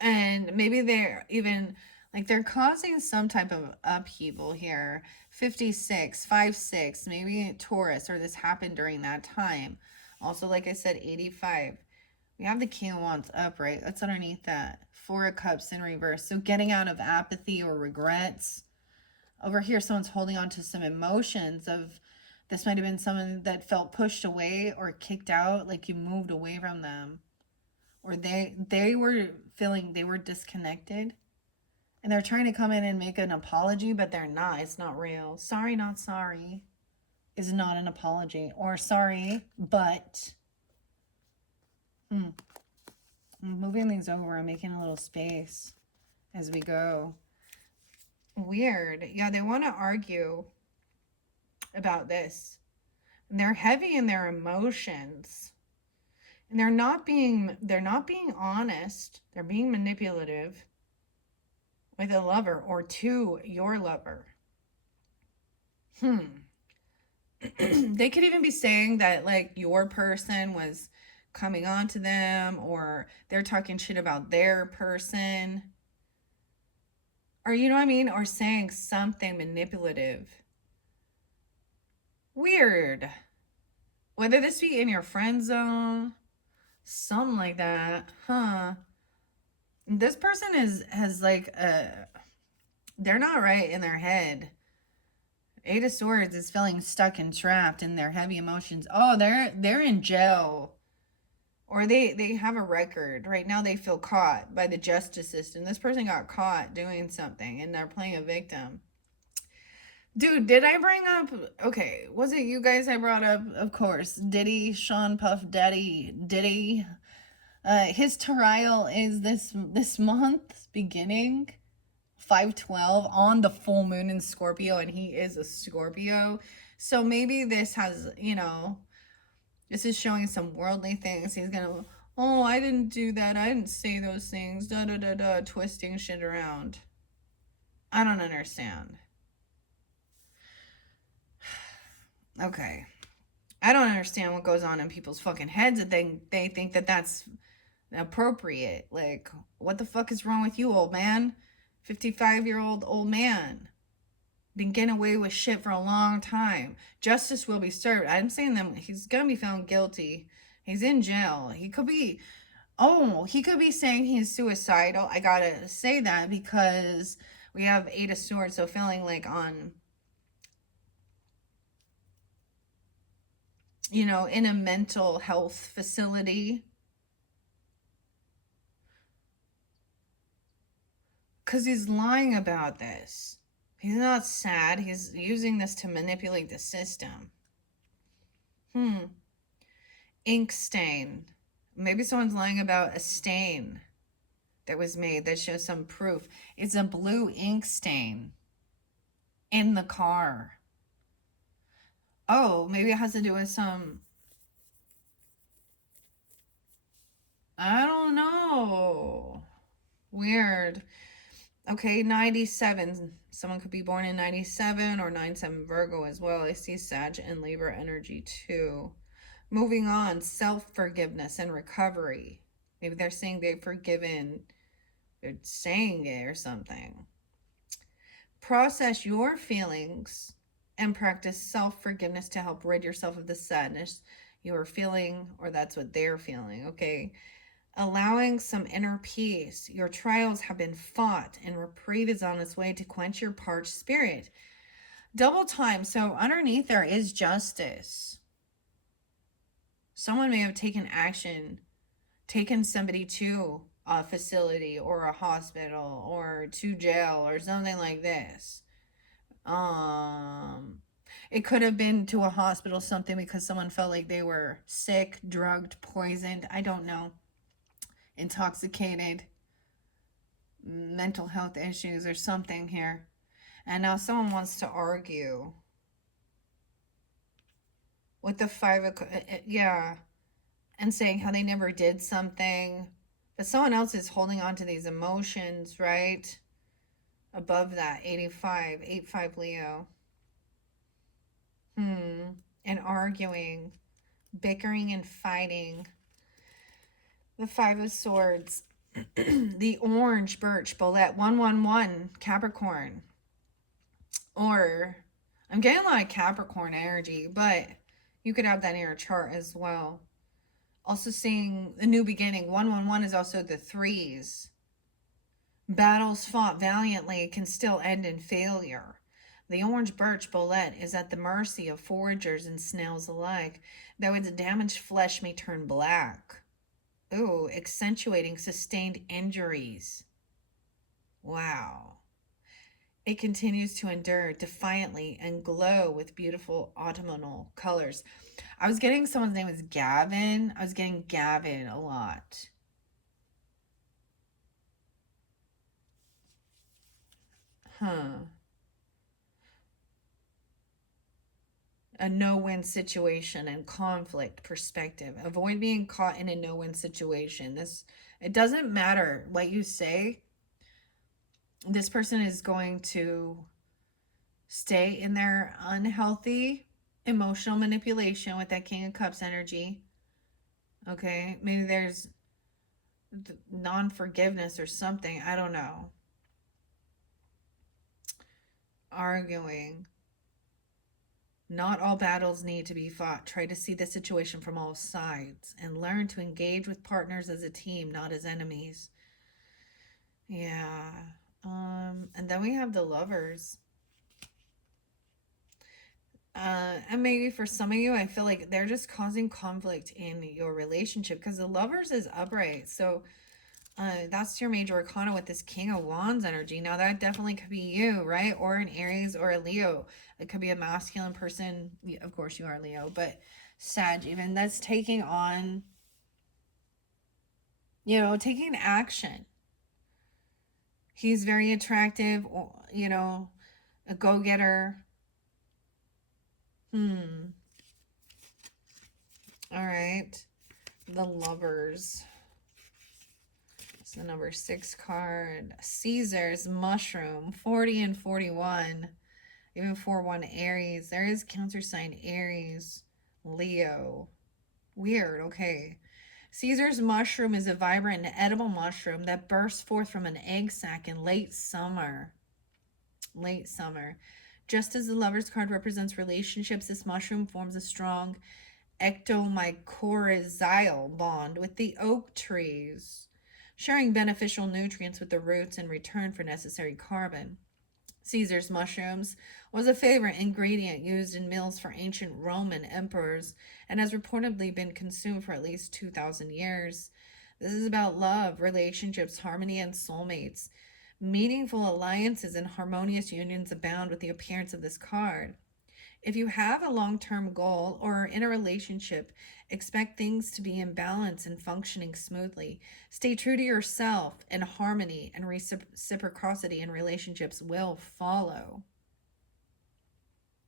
And maybe they're even, like, they're causing some type of upheaval here. 56, 5-6, maybe Taurus, or this happened during that time. Also, like I said, 85. We have the King of Wands upright. That's underneath that. Four of Cups in reverse. So getting out of apathy or regrets. Over here, someone's holding on to some emotions of, this might have been someone that felt pushed away or kicked out, like you moved away from them. Or they were feeling they were disconnected. And they're trying to come in and make an apology, but they're not. It's not real. Sorry, not sorry is not an apology. Or sorry, but I'm moving these over. I'm making a little space as we go. Weird. Yeah, they want to argue about this. And they're heavy in their emotions. And they're not being honest. They're being manipulative with a lover or to your lover. They could even be saying that like your person was coming on to them, or they're talking shit about their person. Or you know what I mean? Or saying something manipulative. Weird. Whether this be in your friend zone, something like that. This person has like they're not right in their head. Eight of Swords is feeling stuck and trapped in their heavy emotions. Oh, they're in jail. Or they have a record. Right now they feel caught by the justice system. This person got caught doing something and they're playing a victim. Dude, did I bring up... Okay, was it you guys I brought up? Of course. Diddy, Sean Puff Daddy, Diddy. His trial is this month beginning. 5/12 on the full moon in Scorpio, and he is a Scorpio. So maybe this has, this is showing some worldly things. He's gonna, oh, I didn't do that. I didn't say those things. Twisting shit around. I don't understand. Okay. I don't understand what goes on in people's fucking heads that they think that that's appropriate. Like, what the fuck is wrong with you, old man? 55-year-old old man. Been getting away with shit for a long time. Justice will be served. I'm saying that he's gonna be found guilty. He's in jail. He could be saying he's suicidal. I gotta say that because we have Eight of Swords, so feeling like on, in a mental health facility. Because he's lying about this. He's not sad. He's using this to manipulate the system. Ink stain. Maybe someone's lying about a stain that was made that shows some proof. It's a blue ink stain in the car. Oh, maybe it has to do with some... I don't know. Weird. Okay, 97. Someone could be born in 97 or 97 Virgo as well. I see Sag and Libra energy too. Moving on, self-forgiveness and recovery. Maybe they're saying they've forgiven. They're saying it or something. Process your feelings and practice self-forgiveness to help rid yourself of the sadness you are feeling, or that's what they're feeling, okay? Allowing some inner peace. Your trials have been fought and reprieve is on its way to quench your parched spirit. Double time. So underneath there is justice. Someone may have taken action, taken somebody to a facility or a hospital or to jail or something like this. It could have been to a hospital, something because someone felt like they were sick, drugged, poisoned. I don't know. Intoxicated, mental health issues or something here. And now someone wants to argue with the and saying how they never did something, but someone else is holding on to these emotions, right? Above that, 85 Leo. And arguing, bickering and fighting. The 5 of Swords. The orange birch bullet. 111 Capricorn. Or I'm getting a lot of Capricorn energy, but you could have that in your chart as well. Also seeing a new beginning. 111 is also the 3s. Battles fought valiantly can still end in failure. The orange birch bolete is at the mercy of foragers and snails alike, though its damaged flesh may turn black. Ooh, accentuating sustained injuries. Wow. It continues to endure defiantly and glow with beautiful autumnal colors. I was getting someone's name was Gavin. I was getting Gavin a lot. Huh. A no-win situation and conflict perspective. Avoid being caught in a no-win situation. It doesn't matter what you say. This person is going to stay in their unhealthy emotional manipulation with that King of Cups energy. Okay, maybe there's non-forgiveness or something. I don't know. Arguing. Not all battles need to be fought. Try to see the situation from all sides and learn to engage with partners as a team, not as enemies. Yeah. And then we have the lovers. And maybe for some of you, I feel like they're just causing conflict in your relationship because the lovers is upright. So that's your major arcana with this King of Wands energy. Now that definitely could be you, right? Or an Aries or a Leo. It could be a masculine person. Of course you are Leo, but Sag even that's taking on, taking action. He's very attractive, a go-getter. All right. The lovers. It's the number 6 card. Caesar's mushroom. 40 and 41. Even 4-1 Aries. There is countersign Aries. Leo. Weird. Okay. Caesar's mushroom is a vibrant and edible mushroom that bursts forth from an egg sac in late summer. Late summer. Just as the lover's card represents relationships, this mushroom forms a strong ectomycorrhizal bond with the oak trees, sharing beneficial nutrients with the roots in return for necessary carbon. Caesar's mushrooms was a favorite ingredient used in meals for ancient Roman emperors and has reportedly been consumed for at least 2,000 years. This is about love, relationships, harmony, and soulmates. Meaningful alliances and harmonious unions abound with the appearance of this card. If you have a long-term goal or are in a relationship, expect things to be in balance and functioning smoothly. Stay true to yourself, and harmony and reciprocity in relationships will follow.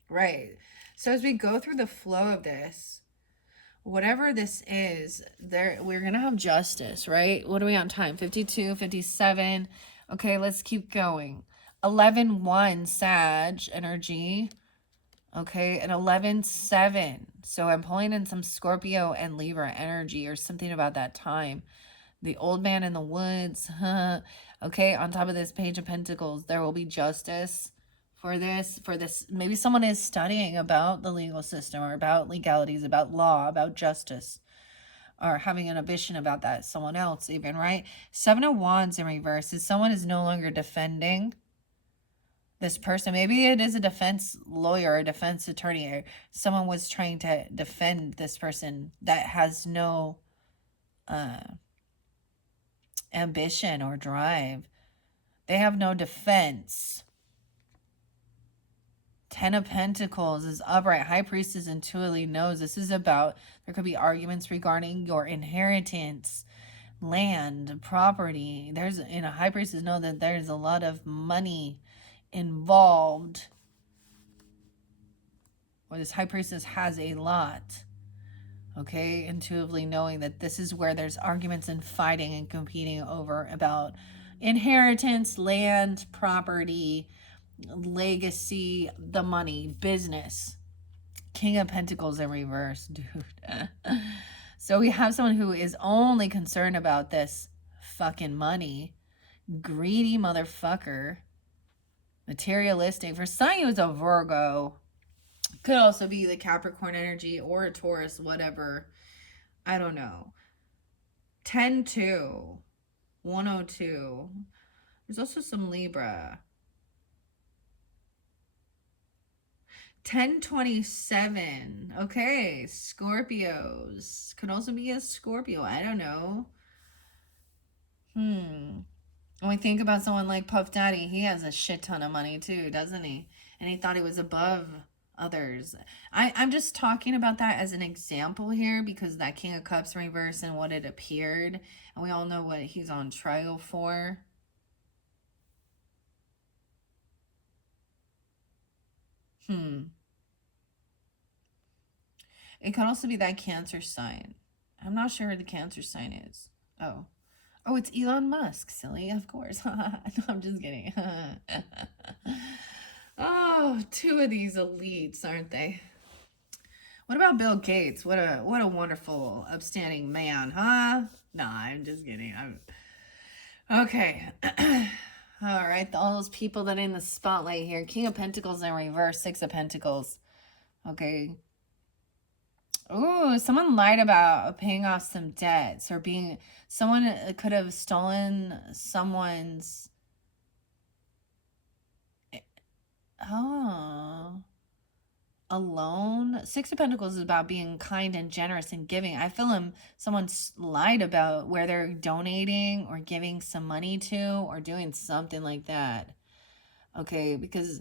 Right. So as we go through the flow of this, whatever this is, we're going to have justice, right? What are we on time? 52, 57. Okay, let's keep going. 11-1 Sag energy. Okay, and 11-7. So I'm pulling in some Scorpio and Libra energy or something about that time. The old man in the woods. Okay, on top of this Page of Pentacles, there will be justice for this. Maybe someone is studying about the legal system or about legalities, about law, about justice, or having an ambition about that. Someone else even, right? 7 of Wands in reverse is someone is no longer defending this person. Maybe it is a defense lawyer, a defense attorney, or someone was trying to defend this person that has no ambition or drive. They have no defense. 10 of Pentacles is upright. High Priestess intuitively knows this is about, there could be arguments regarding your inheritance, land, property. There's, High Priestess know that there's a lot of money involved. Or this High Priestess has a lot. Okay, intuitively knowing that this is where there's arguments and fighting and competing over about inheritance, land, property, legacy, the money, business. King of Pentacles in reverse, dude. So we have someone who is only concerned about this fucking money. Greedy motherfucker. Materialistic. For some of you, it's a Virgo. Could also be the Capricorn energy or a Taurus, whatever. I don't know. 10-2. 102. There's also some Libra. 1027. Okay, Scorpios. Could also be a Scorpio. I don't know. When we think about someone like Puff Daddy, he has a shit ton of money too, doesn't he? And he thought he was above others. I'm just talking about that as an example here because that King of Cups reverse and what it appeared. And we all know what he's on trial for. It could also be that Cancer sign. I'm not sure who the Cancer sign is. Oh. Oh, it's Elon Musk, silly, of course. No, I'm just kidding. Oh, two of these elites, aren't they? What about Bill Gates? What a wonderful, upstanding man, huh? Nah, I'm just kidding. Okay. All right, all those people that are in the spotlight here. King of Pentacles in reverse, Six of Pentacles. Okay. Ooh, someone lied about paying off some debts or being someone could have stolen someone's. Oh, alone. Six of Pentacles is about being kind and generous and giving. I feel someone's lied about where they're donating or giving some money to or doing something like that. Okay, because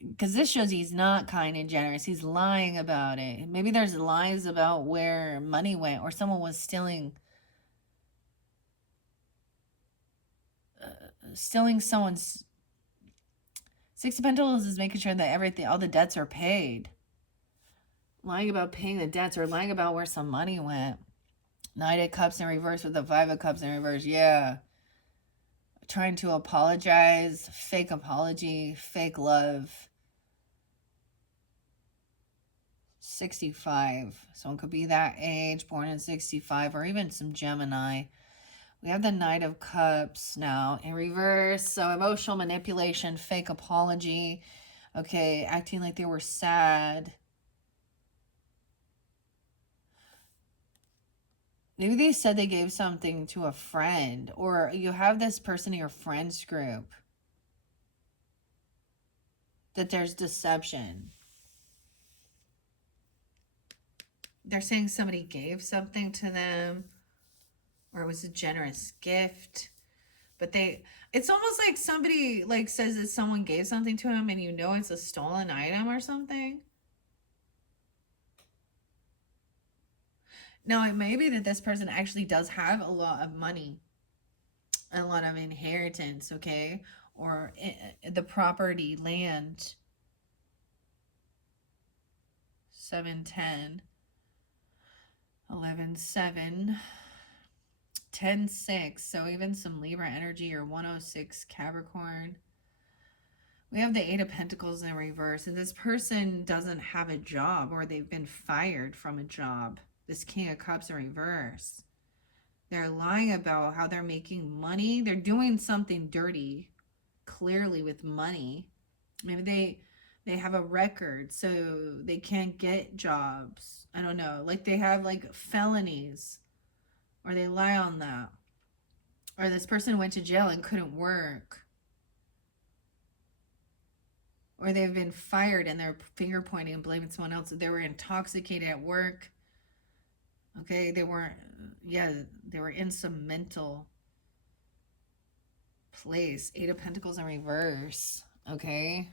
this shows he's not kind and generous. He's lying about it. Maybe there's lies about where money went or someone was stealing someone's. Six of Pentacles is making sure that everything, all the debts are paid. Lying about paying the debts or lying about where some money went. Knight of Cups in reverse with the Five of Cups in reverse. Yeah. Trying to apologize. Fake apology. Fake love. 65. Someone could be that age, born in 65, or even some Gemini. We have the Knight of Cups now in reverse. So emotional manipulation, fake apology. Okay, acting like they were sad. Maybe they said they gave something to a friend, or you have this person in your friends group that there's deception. They're saying somebody gave something to them, or it was a generous gift. But it's almost like somebody like says that someone gave something to him and you know it's a stolen item or something. Now, it may be that this person actually does have a lot of money, a lot of inheritance, okay? Or the property, land. 710, 11-7, 10-6. So even some Libra energy or 106 Capricorn. We have the Eight of Pentacles in reverse. And this person doesn't have a job or they've been fired from a job. This King of Cups in reverse. They're lying about how they're making money. They're doing something dirty, clearly with money. Maybe they have a record, so they can't get jobs. I don't know. Like they have like felonies, or they lie on that. Or this person went to jail and couldn't work. Or they've been fired and they're finger pointing and blaming someone else. They were intoxicated at work. Okay, they weren't, yeah, they were in some mental place. Eight of Pentacles in reverse. Okay.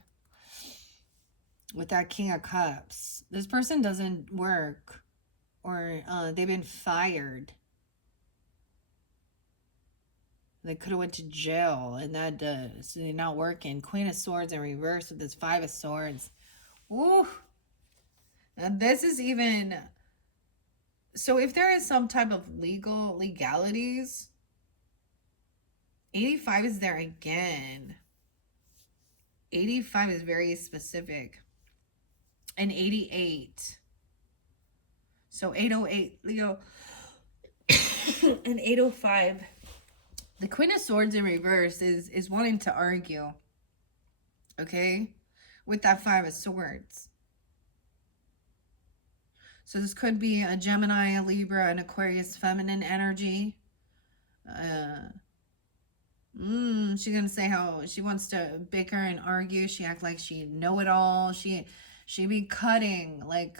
With that King of Cups. This person doesn't work. Or they've been fired. They could have went to jail and that so they're not working. Queen of Swords in reverse with this Five of Swords. Woo! Now this is even... So if there is some type of legalities, 85 is there again. 85 is very specific. And 88. So 808, Leo. And 805. The Queen of Swords in reverse is wanting to argue. Okay? With that Five of Swords. So this could be a Gemini, a Libra, an Aquarius feminine energy. She's going to say how she wants to bicker and argue. She act like she know it all. She be cutting, like,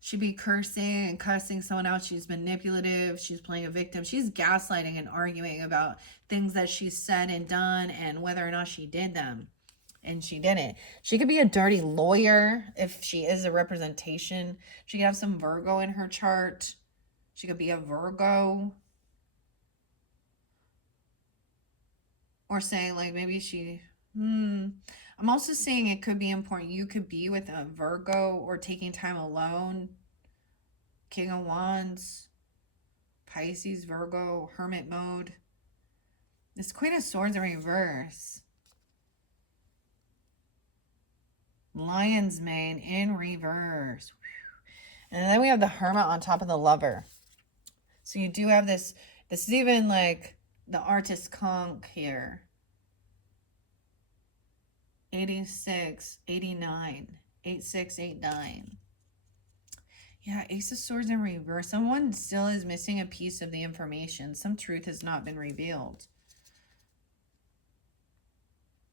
she be cursing and cussing someone out. She's manipulative. She's playing a victim. She's gaslighting and arguing about things that she said and done and whether or not she did them. And she didn't. She could be a dirty lawyer if she is a representation. She could have some Virgo in her chart. She could be a Virgo. Or saying, like, maybe she... I'm also saying it could be important. You could be with a Virgo or taking time alone. King of Wands, Pisces, Virgo, Hermit mode. This Queen of Swords in reverse. Lion's Mane in reverse. And then we have the Hermit on top of the Lover. So you do have this. This is even like the Artist Conch here. 86, 89, 86, 89. Yeah, Ace of Swords in reverse. Someone still is missing a piece of the information. Some truth has not been revealed.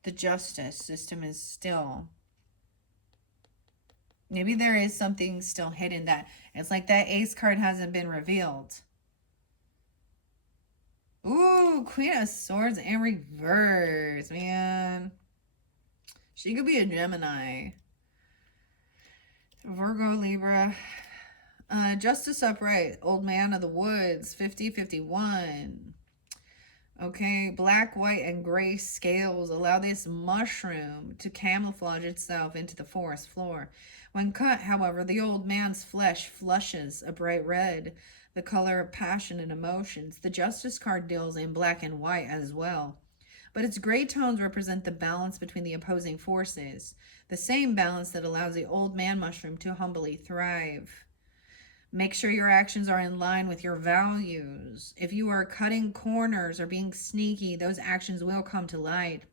The justice system is still... Maybe there is something still hidden that... It's like that Ace card hasn't been revealed. Ooh, Queen of Swords in reverse, man. She could be a Gemini. Virgo, Libra. Justice upright. Old man of the woods. 50, 51. Okay. Black, white, and gray scales allow this mushroom to camouflage itself into the forest floor. When cut, however, the old man's flesh flushes a bright red, the color of passion and emotions. The Justice card deals in black and white as well. But its gray tones represent the balance between the opposing forces, the same balance that allows the old man mushroom to humbly thrive. Make sure your actions are in line with your values. If you are cutting corners or being sneaky, those actions will come to light.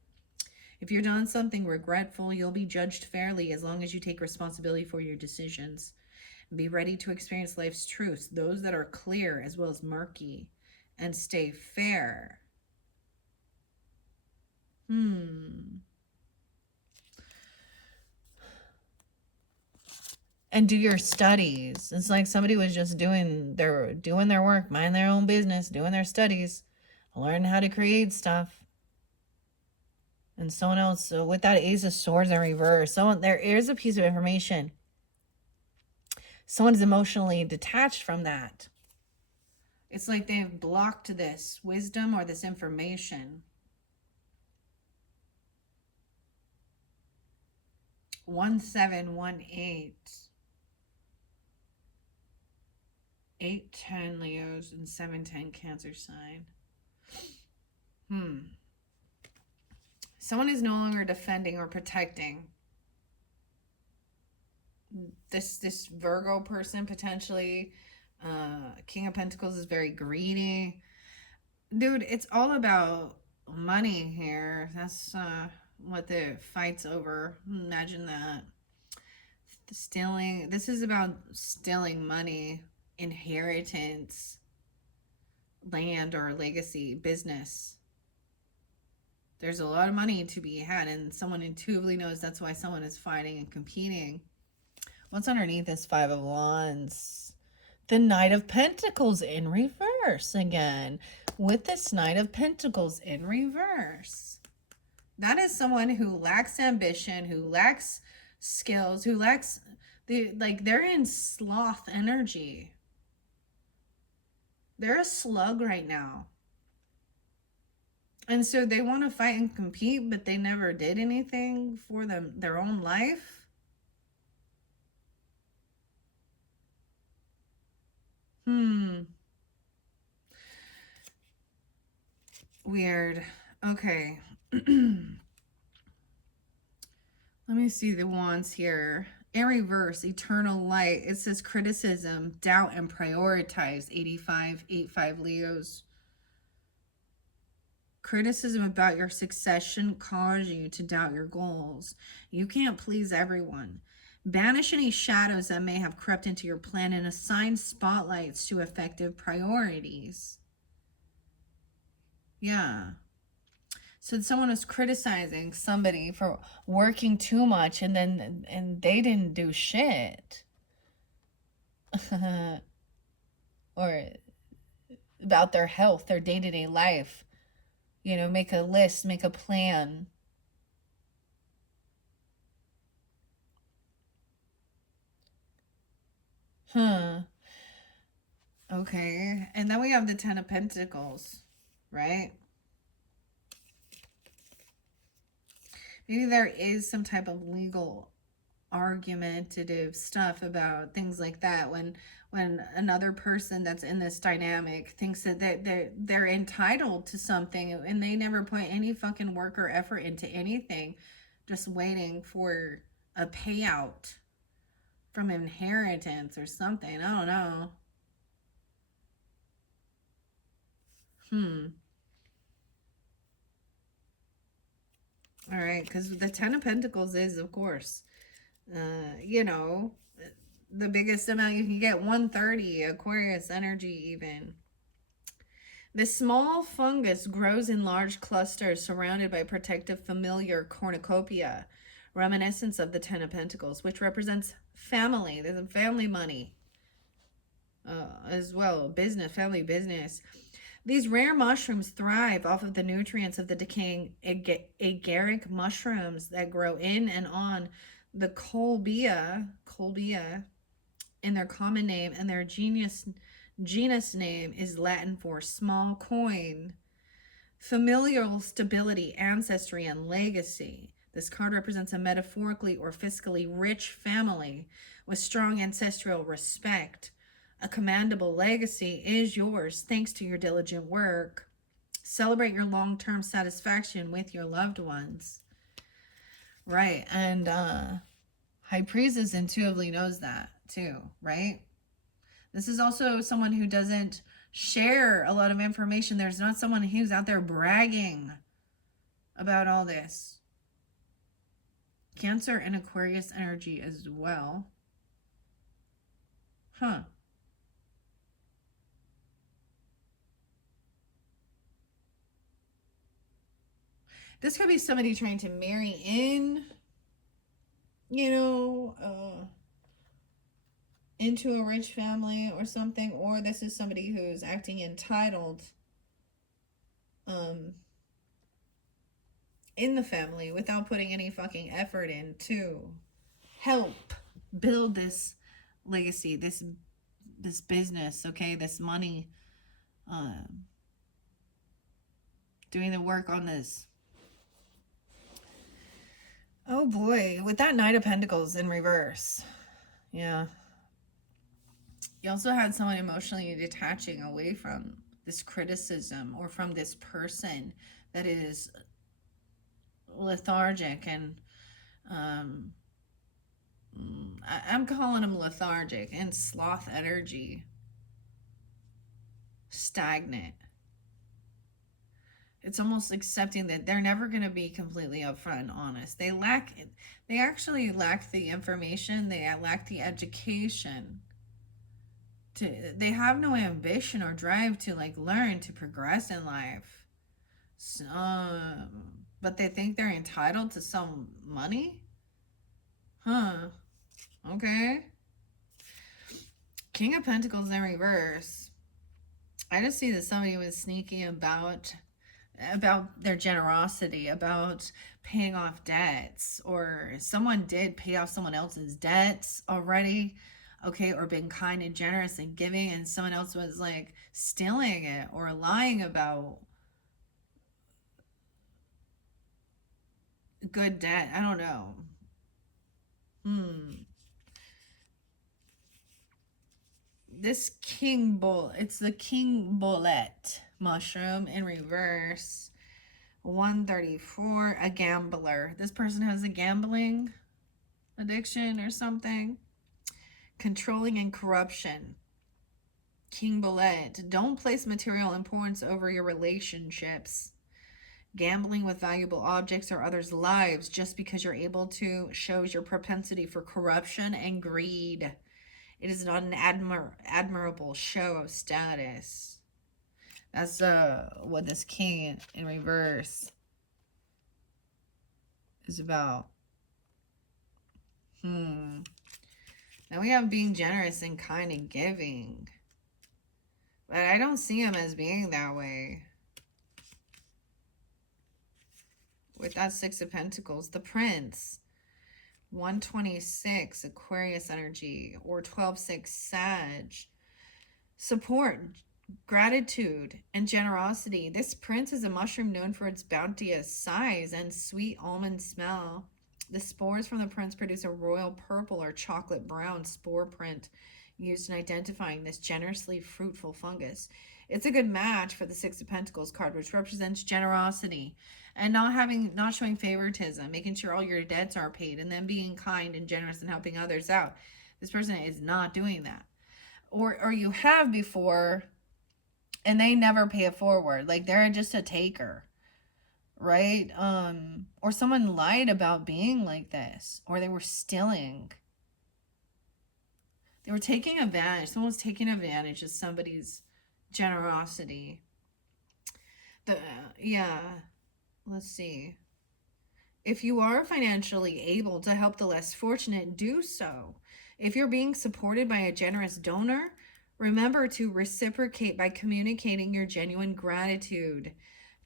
If you've done something regretful, you'll be judged fairly as long as you take responsibility for your decisions. Be ready to experience life's truths, those that are clear as well as murky, and stay fair. And do your studies. It's like somebody was just doing their work, mind their own business, doing their studies, learn how to create stuff. And someone else, so with that Ace of Swords in reverse, there is a piece of information. Someone's emotionally detached from that. It's like they've blocked this wisdom or this information. 1718. 810 Leos and 710 Cancer sign. Someone is no longer defending or protecting. This Virgo person potentially. King of Pentacles is very greedy. Dude, it's all about money here. That's what the fight's over. Imagine that. Stealing. This is about stealing money, inheritance, land or legacy, business. There's a lot of money to be had, and someone intuitively knows that's why someone is fighting and competing. What's underneath this Five of Wands? The Knight of Pentacles in reverse again. With this Knight of Pentacles in reverse. That is someone who lacks ambition, who lacks skills, who lacks... they're in sloth energy. They're a slug right now. And so they want to fight and compete, but they never did anything for their own life. Weird. Okay. Let me see the wands here. In reverse, eternal light. It says criticism, doubt, and prioritize. 85 Leos. Criticism about your success shouldn't cause you to doubt your goals. You can't please everyone. Banish any shadows that may have crept into your plan and assign spotlights to effective priorities. Yeah. So someone was criticizing somebody for working too much, and they didn't do shit. Or about their health, their day-to-day life. You know, make a list, make a plan. Huh. Okay. And then we have the Ten of Pentacles, right? Maybe there is some type of legal argumentative stuff about things like that when another person that's in this dynamic thinks that they're entitled to something, and they never put any fucking work or effort into anything, just waiting for a payout from inheritance or something. I don't know. All right, because the Ten of Pentacles is, of course, you know, the biggest amount you can get, 130, Aquarius energy even. This small fungus grows in large clusters surrounded by protective familiar cornucopia, reminiscence of the Ten of Pentacles, which represents family. There's a family money as well, business, family business. These rare mushrooms thrive off of the nutrients of the decaying agaric mushrooms that grow in and on the colbea in their common name, and their genus name is Latin for small coin. Familial stability, ancestry, and legacy. This card represents a metaphorically or fiscally rich family with strong ancestral respect. A commendable legacy is yours thanks to your diligent work. Celebrate your long-term satisfaction with your loved ones. Right, and High Priestess intuitively knows that too, right? This is also someone who doesn't share a lot of information. There's not someone who's out there bragging about all this. Cancer and Aquarius energy as well. Huh. This could be somebody trying to marry in, you know, into a rich family or something, or this is somebody who's acting entitled in the family without putting any fucking effort in to help build this legacy, this business, okay, this money, doing the work on this. Oh boy, with that Knight of Pentacles in reverse. Yeah. You also had someone emotionally detaching away from this criticism or from this person that is lethargic and I'm calling them lethargic and sloth energy, stagnant. It's almost accepting that they're never going to be completely upfront and honest. They actually lack the information, they lack the education. They have no ambition or drive to like learn, to progress in life. So, but they think they're entitled to some money? Huh. Okay. King of Pentacles in reverse. I just see that somebody was sneaky about their generosity, about paying off debts, or someone did pay off someone else's debts already, okay, or been kind and generous and giving, and someone else was like stealing it or lying about good debt. I don't know. This it's the king bullet mushroom in reverse. 134, a gambler. This person has a gambling addiction or something. Controlling and corruption. King bullet. Don't place material importance over your relationships. Gambling with valuable objects or others' lives just because you're able to shows your propensity for corruption and greed. It is not an admirable show of status. That's what this king in reverse. is about. Now we have being generous and kind and giving. But I don't see him as being that way. With that Six of Pentacles, the Prince. 126, Aquarius energy. Or 12-6, Sag. Support, gratitude, and generosity. This Prince is a mushroom known for its bounteous size and sweet almond smell. The spores from the Prince produce a royal purple or chocolate brown spore print used in identifying this generously fruitful fungus. It's a good match for the Six of Pentacles card, which represents generosity and not showing favoritism, making sure all your debts are paid, and then being kind and generous and helping others out. This person is not doing that. Or you have before and they never pay it forward. Like they're just a taker. Right? Or someone lied about being like this, or they were stealing. They were taking advantage. Someone was taking advantage of somebody's generosity. Yeah. Let's see. If you are financially able to help the less fortunate, do so. If you're being supported by a generous donor, remember to reciprocate by communicating your genuine gratitude.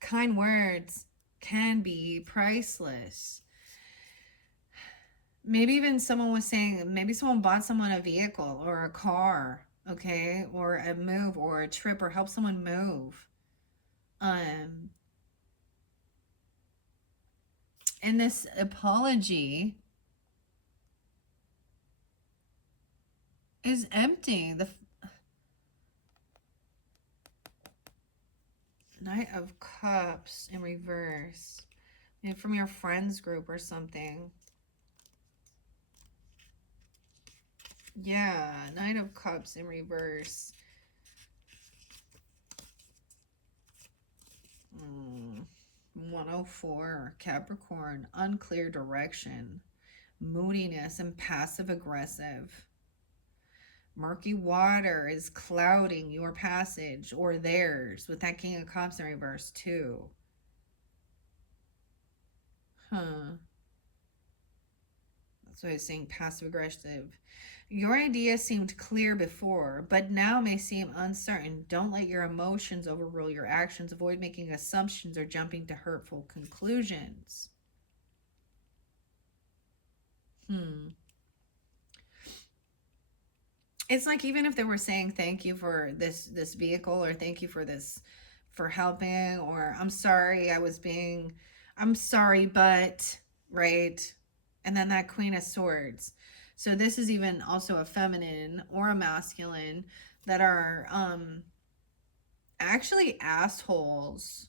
Kind words can be priceless. Maybe even someone was saying, maybe someone bought someone a vehicle or a car, okay, or a move or a trip, or help someone move. And this apology is empty. The Knight of Cups in reverse. Maybe from your friends group or something. Yeah, Knight of Cups in reverse. 104, Capricorn, unclear direction, moodiness, and passive aggressive. Murky water is clouding your passage or theirs with that King of Cups in reverse too. That's why I was saying passive aggressive. Your idea seemed clear before, but now may seem uncertain. Don't let your emotions overrule your actions. Avoid making assumptions or jumping to hurtful conclusions. It's like even if they were saying thank you for this vehicle, or thank you for this, for helping, or I'm sorry I'm sorry but, right? And then that Queen of Swords. So this is even also a feminine or a masculine that are actually assholes.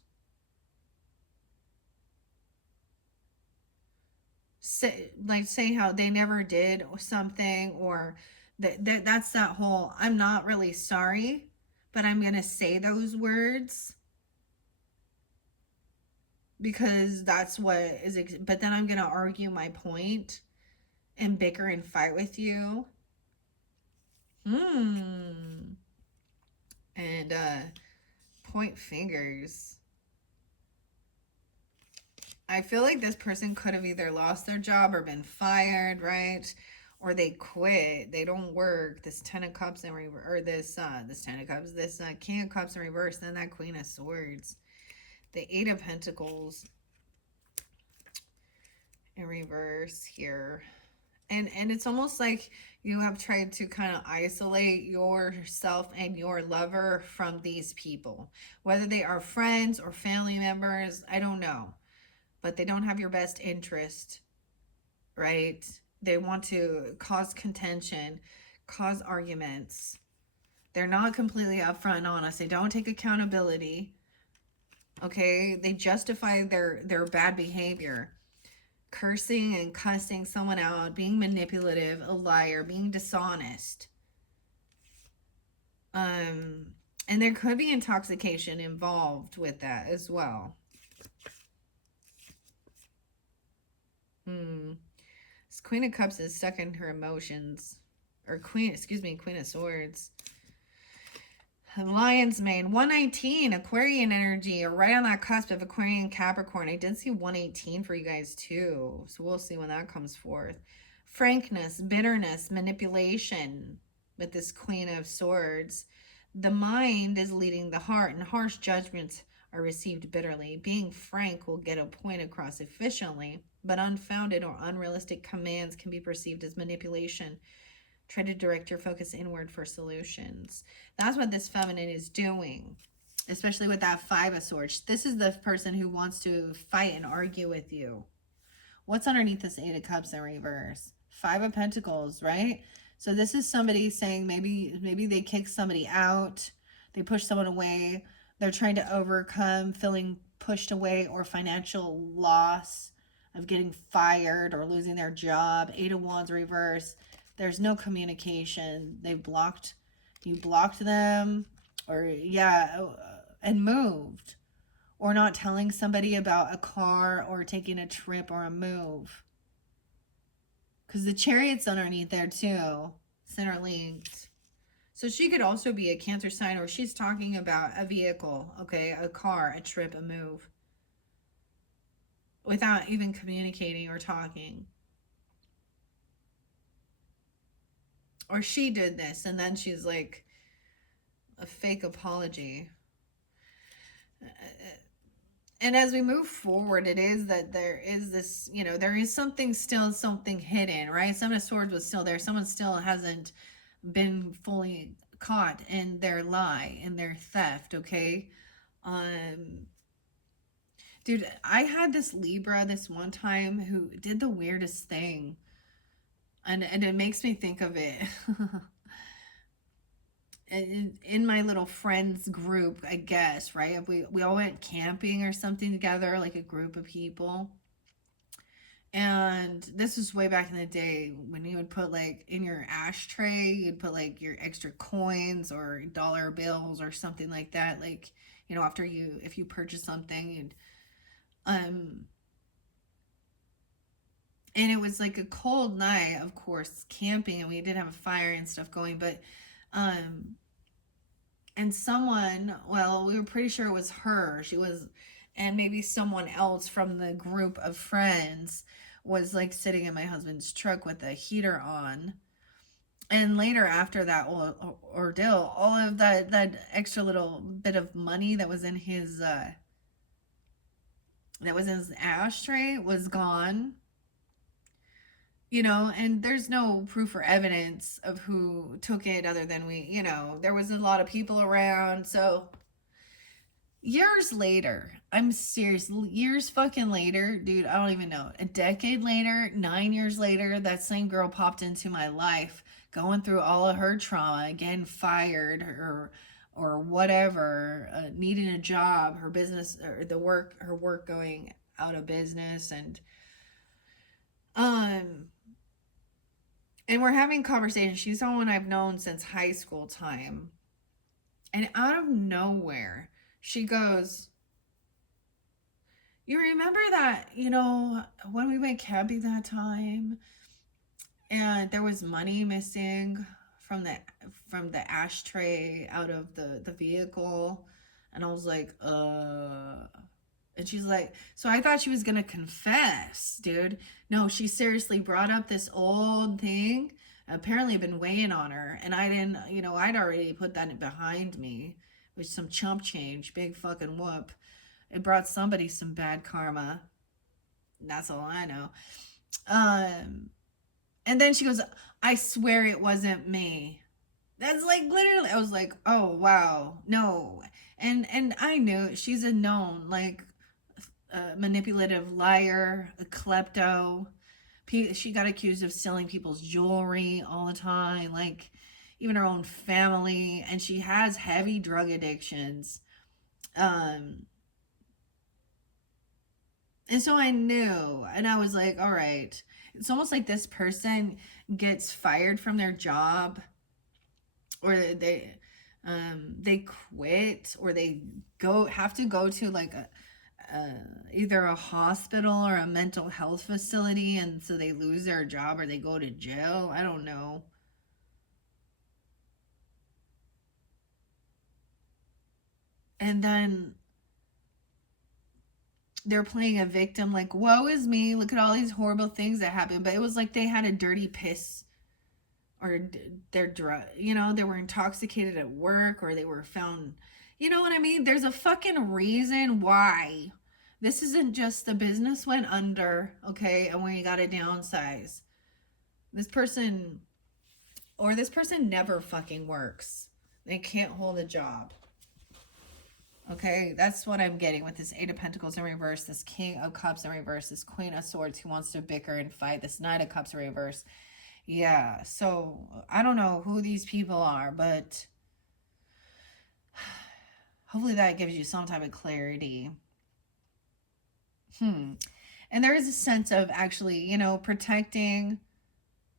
Say how they never did something, or that's that whole I'm not really sorry, but I'm gonna say those words because that's what is, but then I'm gonna argue my point and bicker and fight with you. And point fingers. I feel like this person could have either lost their job or been fired, right? Or they quit. They don't work. This Ten of Cups in reverse, or this Ten of Cups, this King of Cups in reverse, then that Queen of Swords, the Eight of Pentacles in reverse here. And it's almost like you have tried to kind of isolate yourself and your lover from these people, whether they are friends or family members. I don't know, but they don't have your best interest, right? They want to cause contention, cause arguments. They're not completely upfront and honest. They don't take accountability. Okay, they justify their bad behavior. Cursing and cussing someone out, being manipulative, a liar, being dishonest. And there could be intoxication involved with that as well. This Queen of Cups is stuck in her emotions. Or Queen of Swords. Lion's Mane, 119, Aquarian energy, or right on that cusp of Aquarian Capricorn. I did see 118 for you guys too, so we'll see when that comes forth. Frankness, bitterness, manipulation with this Queen of Swords. The mind is leading the heart, and harsh judgments are received bitterly. Being frank will get a point across efficiently, but unfounded or unrealistic commands can be perceived as manipulation. Try to direct your focus inward for solutions. That's what this feminine is doing, especially with that Five of Swords. This is the person who wants to fight and argue with you. What's underneath this Eight of Cups in reverse? Five of Pentacles, right? So this is somebody saying maybe they kick somebody out, they push someone away, they're trying to overcome feeling pushed away or financial loss of getting fired or losing their job. Eight of Wands reverse. There's no communication. You blocked them, or and moved, or not telling somebody about a car or taking a trip or a move. Because the Chariot's underneath there too, center linked. So she could also be a Cancer sign, or she's talking about a vehicle, okay, a car, a trip, a move, without even communicating or talking. Or she did this and then she's like a fake apology. And as we move forward, it is that there is this, there is something hidden, right? Seven of Swords was still there. Someone still hasn't been fully caught in their lie, in their theft, okay? Dude, I had this Libra this one time who did the weirdest thing. And it makes me think of it. In my little friends group, I guess, right? We all went camping or something together, like a group of people. And this was way back in the day when you would put like in your ashtray, you'd put like your extra coins or dollar bills or something like that. Like, after if you purchase something, you'd, and it was like a cold night, of course, camping, and we did have a fire and stuff going, but, and someone, well, we were pretty sure it was her. She was, and maybe someone else from the group of friends was like sitting in my husband's truck with the heater on. And later, after that ordeal, all of that extra little bit of money that was in his ashtray was gone. And there's no proof or evidence of who took it other than there was a lot of people around. So years later, I'm serious, years fucking later, dude, I don't even know, a decade later, 9 years later, that same girl popped into my life, going through all of her trauma, getting fired or whatever, needing a job, her business, or her work going out of business, and we're having conversations. She's someone I've known since high school time. And out of nowhere, she goes, "You remember that, when we went camping that time and there was money missing from the ashtray out of the vehicle?" And I was like, And she's like, so I thought she was going to confess, dude. No, she seriously brought up this old thing. Apparently been weighing on her. And I didn't, I'd already put that behind me with some chump change. Big fucking whoop. It brought somebody some bad karma. That's all I know. And then she goes, "I swear it wasn't me." That's like literally, I was like, oh, wow. No. And I knew she's a known, like, manipulative liar, a klepto. She got accused of stealing people's jewelry all the time, like even her own family, and she has heavy drug addictions. And so I knew, and I was like, all right. It's almost like this person gets fired from their job, or they quit, or they have to go to like either a hospital or a mental health facility, and so they lose their job or they go to jail. I don't know. And then they're playing a victim, like, woe is me, look at all these horrible things that happened. But it was like they had a dirty piss, or they're drug, they were intoxicated at work, or they were found, you know what I mean? There's a fucking reason why. This isn't just the business went under, okay, and we got to downsize. This person, or this person never fucking works. They can't hold a job. Okay, that's what I'm getting with this Eight of Pentacles in reverse, this King of Cups in reverse, this Queen of Swords who wants to bicker and fight, this Knight of Cups in reverse. Yeah, so I don't know who these people are, but hopefully that gives you some type of clarity. And there is a sense of actually, protecting,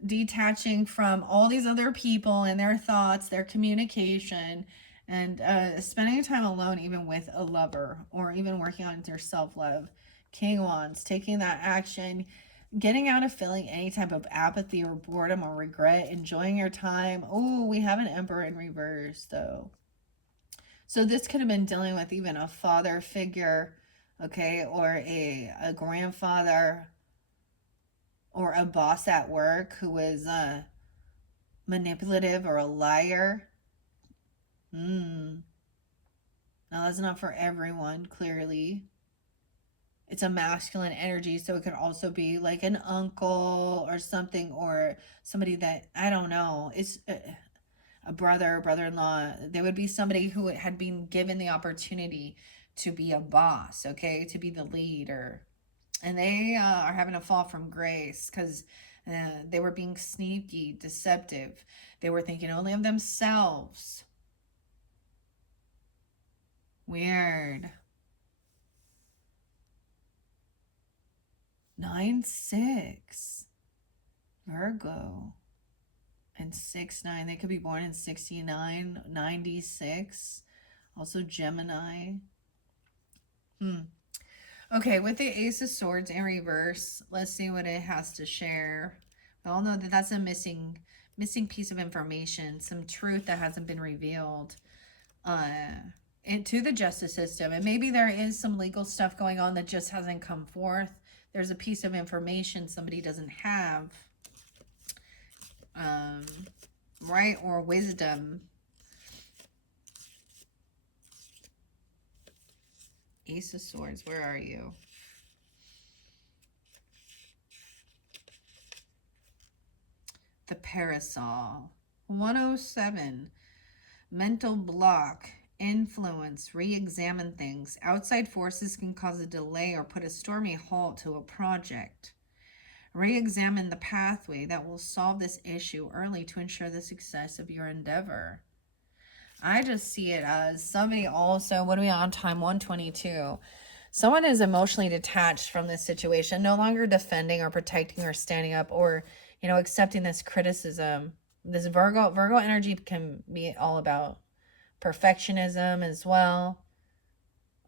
detaching from all these other people and their thoughts, their communication, and spending time alone, even with a lover, or even working on your self-love. King of Wands, taking that action, getting out of feeling any type of apathy or boredom or regret, enjoying your time. Oh, we have an Emperor in reverse, though. So this could have been dealing with even a father figure, okay, or a grandfather, or a boss at work who was manipulative or a liar. Now that's not for everyone, clearly. It's a masculine energy, so it could also be like an uncle or something, or somebody that, I don't know, it's a brother, brother-in-law. They would be somebody who had been given the opportunity to be a boss, okay, to be the leader. And they are having a fall from grace because they were being sneaky, deceptive. They were thinking only of themselves. Weird. 9-6. Virgo. And 6-9. They could be born in 69, 96. Also Gemini. Okay, with the Ace of Swords in reverse, let's see what it has to share. We all know that that's a missing piece of information, some truth that hasn't been revealed into the justice system. And maybe there is some legal stuff going on that just hasn't come forth. There's a piece of information somebody doesn't have, right? Or wisdom. Ace of Swords, where are you? The Parasol. 107. Mental block. Influence. Re-examine things. Outside forces can cause a delay or put a stormy halt to a project. Re-examine the pathway that will solve this issue early to ensure the success of your endeavor. I just see it as somebody also, what are we on time? 122. Someone is emotionally detached from this situation, no longer defending or protecting or standing up or, accepting this criticism. This Virgo energy can be all about perfectionism as well.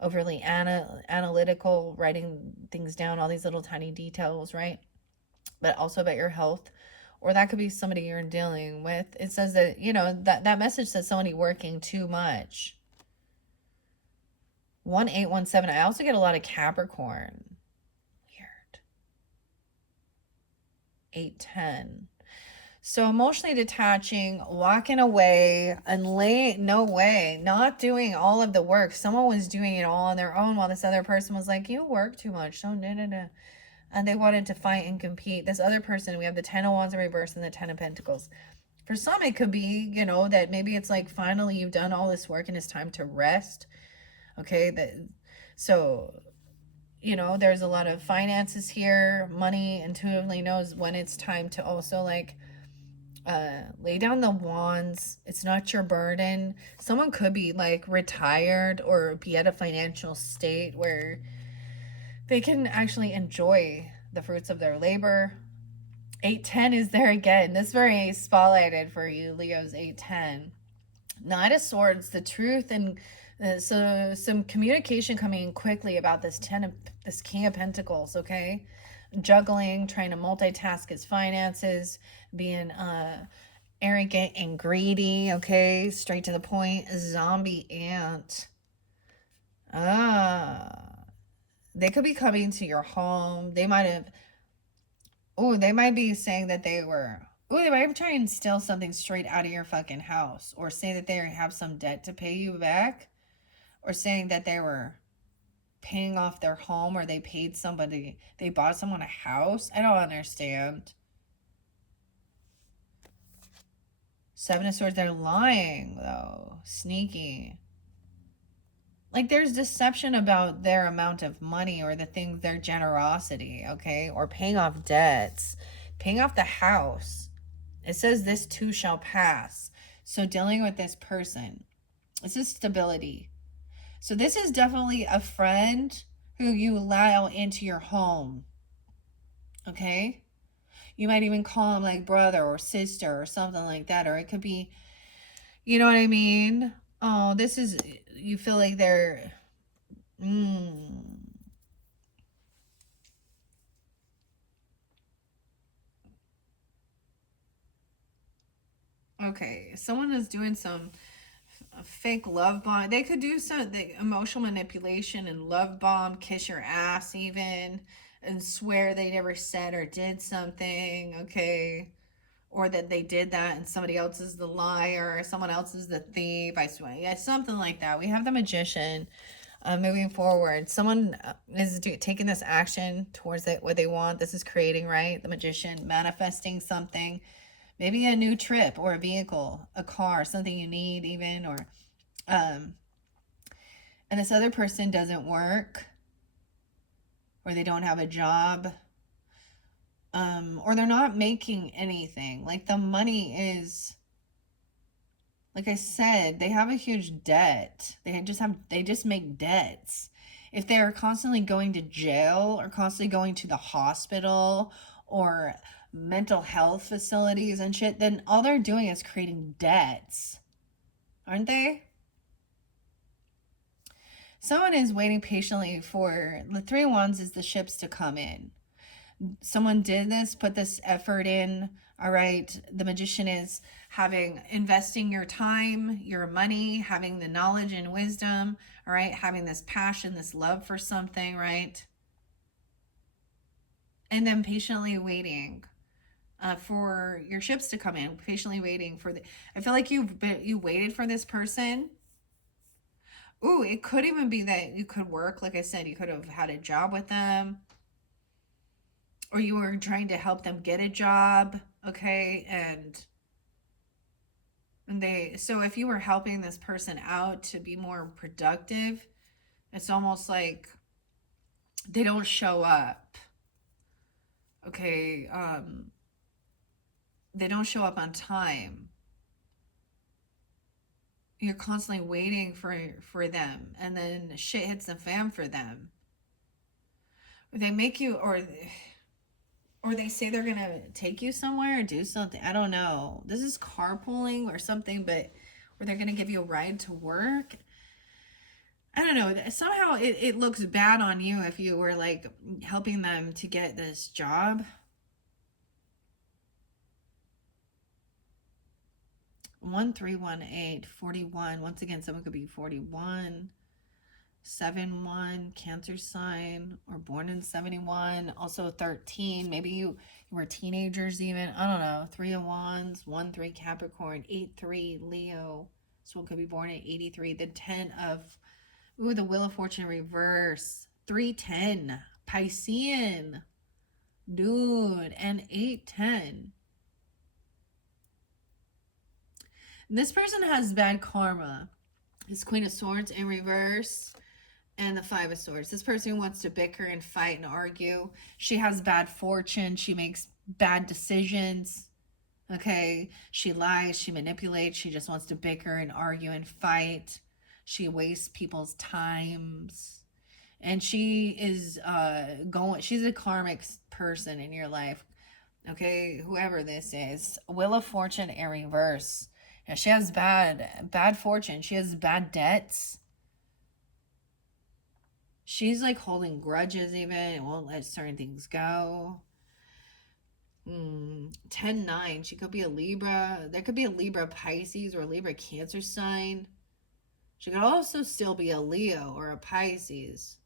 Overly analytical, writing things down, all these little tiny details, right? But also about your health. Or that could be somebody you're dealing with. It says that, that message says somebody working too much. 1817. I also get a lot of Capricorn. Weird. 810. So emotionally detaching, walking away, and not doing all of the work. Someone was doing it all on their own while this other person was like, you work too much. So no. And they wanted to fight and compete. This other person, we have the 10 of Wands in reverse and the 10 of Pentacles. For some, it could be, that maybe it's like, finally you've done all this work and it's time to rest. Okay, so, there's a lot of finances here. Money intuitively knows when it's time to also, like, lay down the wands. It's not your burden. Someone could be, like, retired or be at a financial state where they can actually enjoy the fruits of their labor. 810 is there again. This is very spotlighted for you, Leo's 810. Knight of Swords, the truth, and so some communication coming in quickly about this King of Pentacles, okay? Juggling, trying to multitask his finances, being arrogant and greedy, okay? Straight to the point. Zombie ant. Ah, they could be coming to your home. They might have. Oh, they might be saying that they were. Oh, they might be trying to steal something straight out of your fucking house, or say that they have some debt to pay you back, or saying that they were paying off their home, or they paid somebody, they bought someone a house. I don't understand. Seven of Swords, they're lying though. Sneaky. Like there's deception about their amount of money or the things, their generosity, okay? Or paying off debts, paying off the house. It says this too shall pass. So dealing with this person, this is stability. So this is definitely a friend who you allow into your home, okay? You might even call him like brother or sister or something like that. Or it could be, you know what I mean? Oh, this is, you feel like they're, okay, someone is doing some fake love bomb. They could do some emotional manipulation and love bomb, kiss your ass even, and swear they never said or did something, okay? Or that they did that and somebody else is the liar, or someone else is the thief. I swear, yeah, something like that. We have the magician. Moving forward, someone is taking this action towards it, what they want. This is creating, right? The magician manifesting something, maybe a new trip or a vehicle, a car, something you need, even, or and this other person doesn't work, or they don't have a job, or they're not making anything. Like the money is, like I said, they have a huge debt. They just make debts. If they're constantly going to jail or constantly going to the hospital or mental health facilities and shit, then all they're doing is creating debts. Aren't they? Someone is waiting patiently for the Three of Wands is the ships to come in. Someone did this, put this effort in. All right, the magician is investing your time, your money, having the knowledge and wisdom, all right, having this passion, this love for something, right? And then patiently waiting for your ships to come in, patiently waiting for the, I feel like you waited for this person. Ooh, it could even be that you could work, like I said, you could have had a job with them, or you were trying to help them get a job, okay? And so if you were helping this person out to be more productive, it's almost like they don't show up. Okay, they don't show up on time. You're constantly waiting for them, and then shit hits the fan for them. They make you, or they say they're gonna take you somewhere or do something. I don't know. This is carpooling or something, but or they're gonna give you a ride to work. I don't know. Somehow it looks bad on you if you were like helping them to get this job. 1318 41. Once again, someone could be 41. 7-1, Cancer sign, or born in 71. Also 13. Maybe you were teenagers even. I don't know. 3 of Wands, 1-3 Capricorn, 8-3 Leo. This one could be born in 83. The 10 of, ooh, the Wheel of Fortune reverse. 3-10 Piscean. Dude, and 8-10. This person has bad karma. This Queen of Swords in reverse and the Five of Swords. This person wants to bicker and fight and argue. She has bad fortune. She makes bad decisions. Okay. She lies. She manipulates. She just wants to bicker and argue and fight. She wastes people's times. And she is she's a karmic person in your life. Okay. Whoever this is. Wheel of Fortune in reverse. Yeah, she has bad fortune. She has bad debts. She's like holding grudges even. It won't let certain things go. 10-9. She could be a Libra. There could be a Libra Pisces or a Libra Cancer sign. She could also still be a Leo or a Pisces.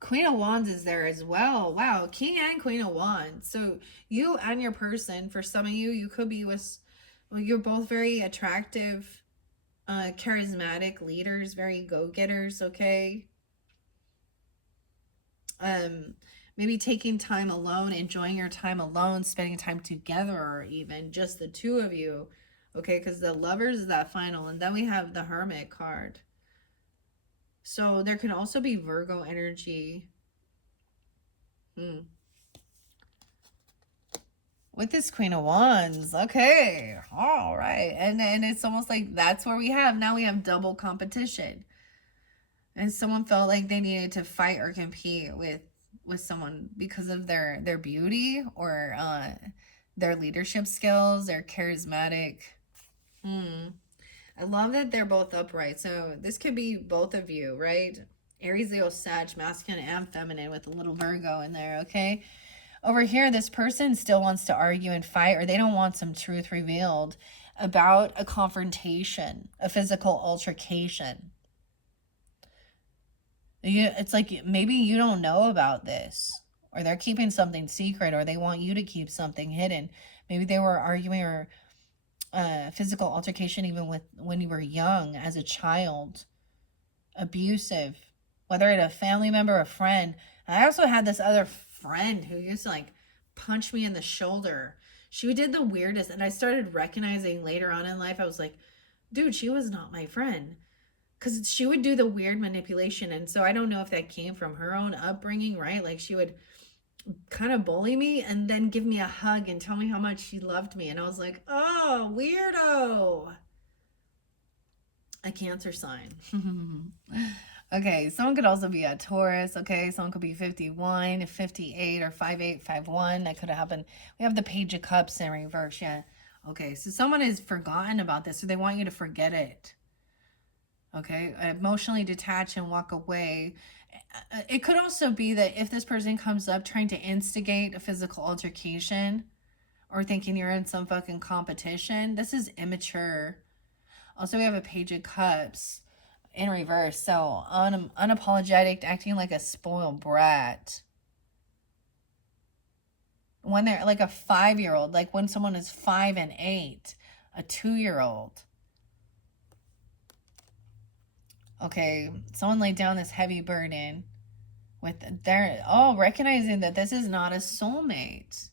Queen of Wands is there as well. Wow, King and Queen of Wands. So you and your person, for some of you, you could be with, well, you're both very attractive, charismatic leaders, very go-getters, okay? Um, Maybe taking time alone, enjoying your time alone, spending time together, or even just the two of you, okay? Because the Lovers is that final, and then we have the Hermit card. So there can also be Virgo energy. With this Queen of Wands. Okay. All right. And it's almost like that's where we have now we have double competition. And someone felt like they needed to fight or compete with someone because of their beauty or their leadership skills, their charismatic. I love that they're both upright. So this could be both of you, right? Aries, Leo, Sag, masculine and feminine with a little Virgo in there, okay? Over here, this person still wants to argue and fight, or they don't want some truth revealed about a confrontation, a physical altercation. It's like maybe you don't know about this, or they're keeping something secret, or they want you to keep something hidden. Maybe they were arguing or physical altercation even with when you were young as a child, abusive, whether it's a family member or a friend. I also had this other friend who used to like punch me in the shoulder. She did the weirdest, and I started recognizing later on in life, I was like, dude, she was not my friend. Because she would do the weird manipulation. And so I don't know if that came from her own upbringing, right? Like she would kind of bully me and then give me a hug and tell me how much she loved me. And I was like, oh, weirdo. A Cancer sign. Okay, someone could also be a Taurus. Okay, someone could be 51, 58, or 58, 51. That could have happened. We have the Page of Cups in reverse. Yeah. Okay, so someone has forgotten about this, so they want you to forget it. Okay, emotionally detach and walk away. It could also be that if this person comes up trying to instigate a physical altercation or thinking you're in some fucking competition, this is immature. Also, we have a Page of Cups in reverse. So, unapologetic, acting like a spoiled brat. When they're like a 5-year-old, like when someone is 5 and 8, a 2-year-old. Okay, someone laid down this heavy burden with their, recognizing that this is not a soulmate.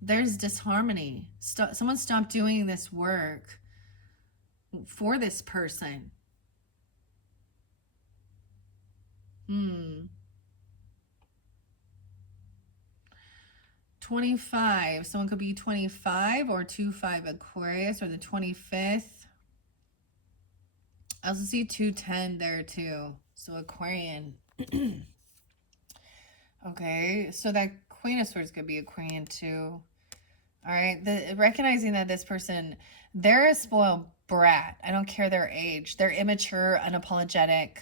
There's disharmony. Someone stopped doing this work for this person. 25. Someone could be 25 or 25 Aquarius or the 25th. I also see 210 there too. So Aquarian. Okay, so that Queen of Swords could be Aquarian too. All right, recognizing that this person, they're a spoiled brat. I don't care their age. They're immature, unapologetic.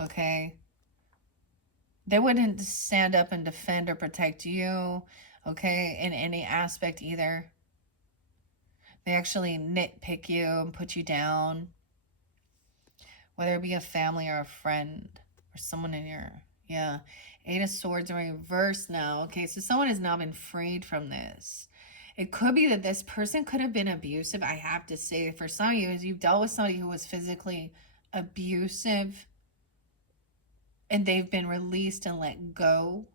Okay. They wouldn't stand up and defend or protect you, okay, in any aspect either. They actually nitpick you and put you down, whether it be a family or a friend or someone in your, yeah. 8 of Swords in reverse now. Okay, so someone has now been freed from this. It could be that this person could have been abusive. I have to say, for some of you, as you've dealt with somebody who was physically abusive and they've been released and let go.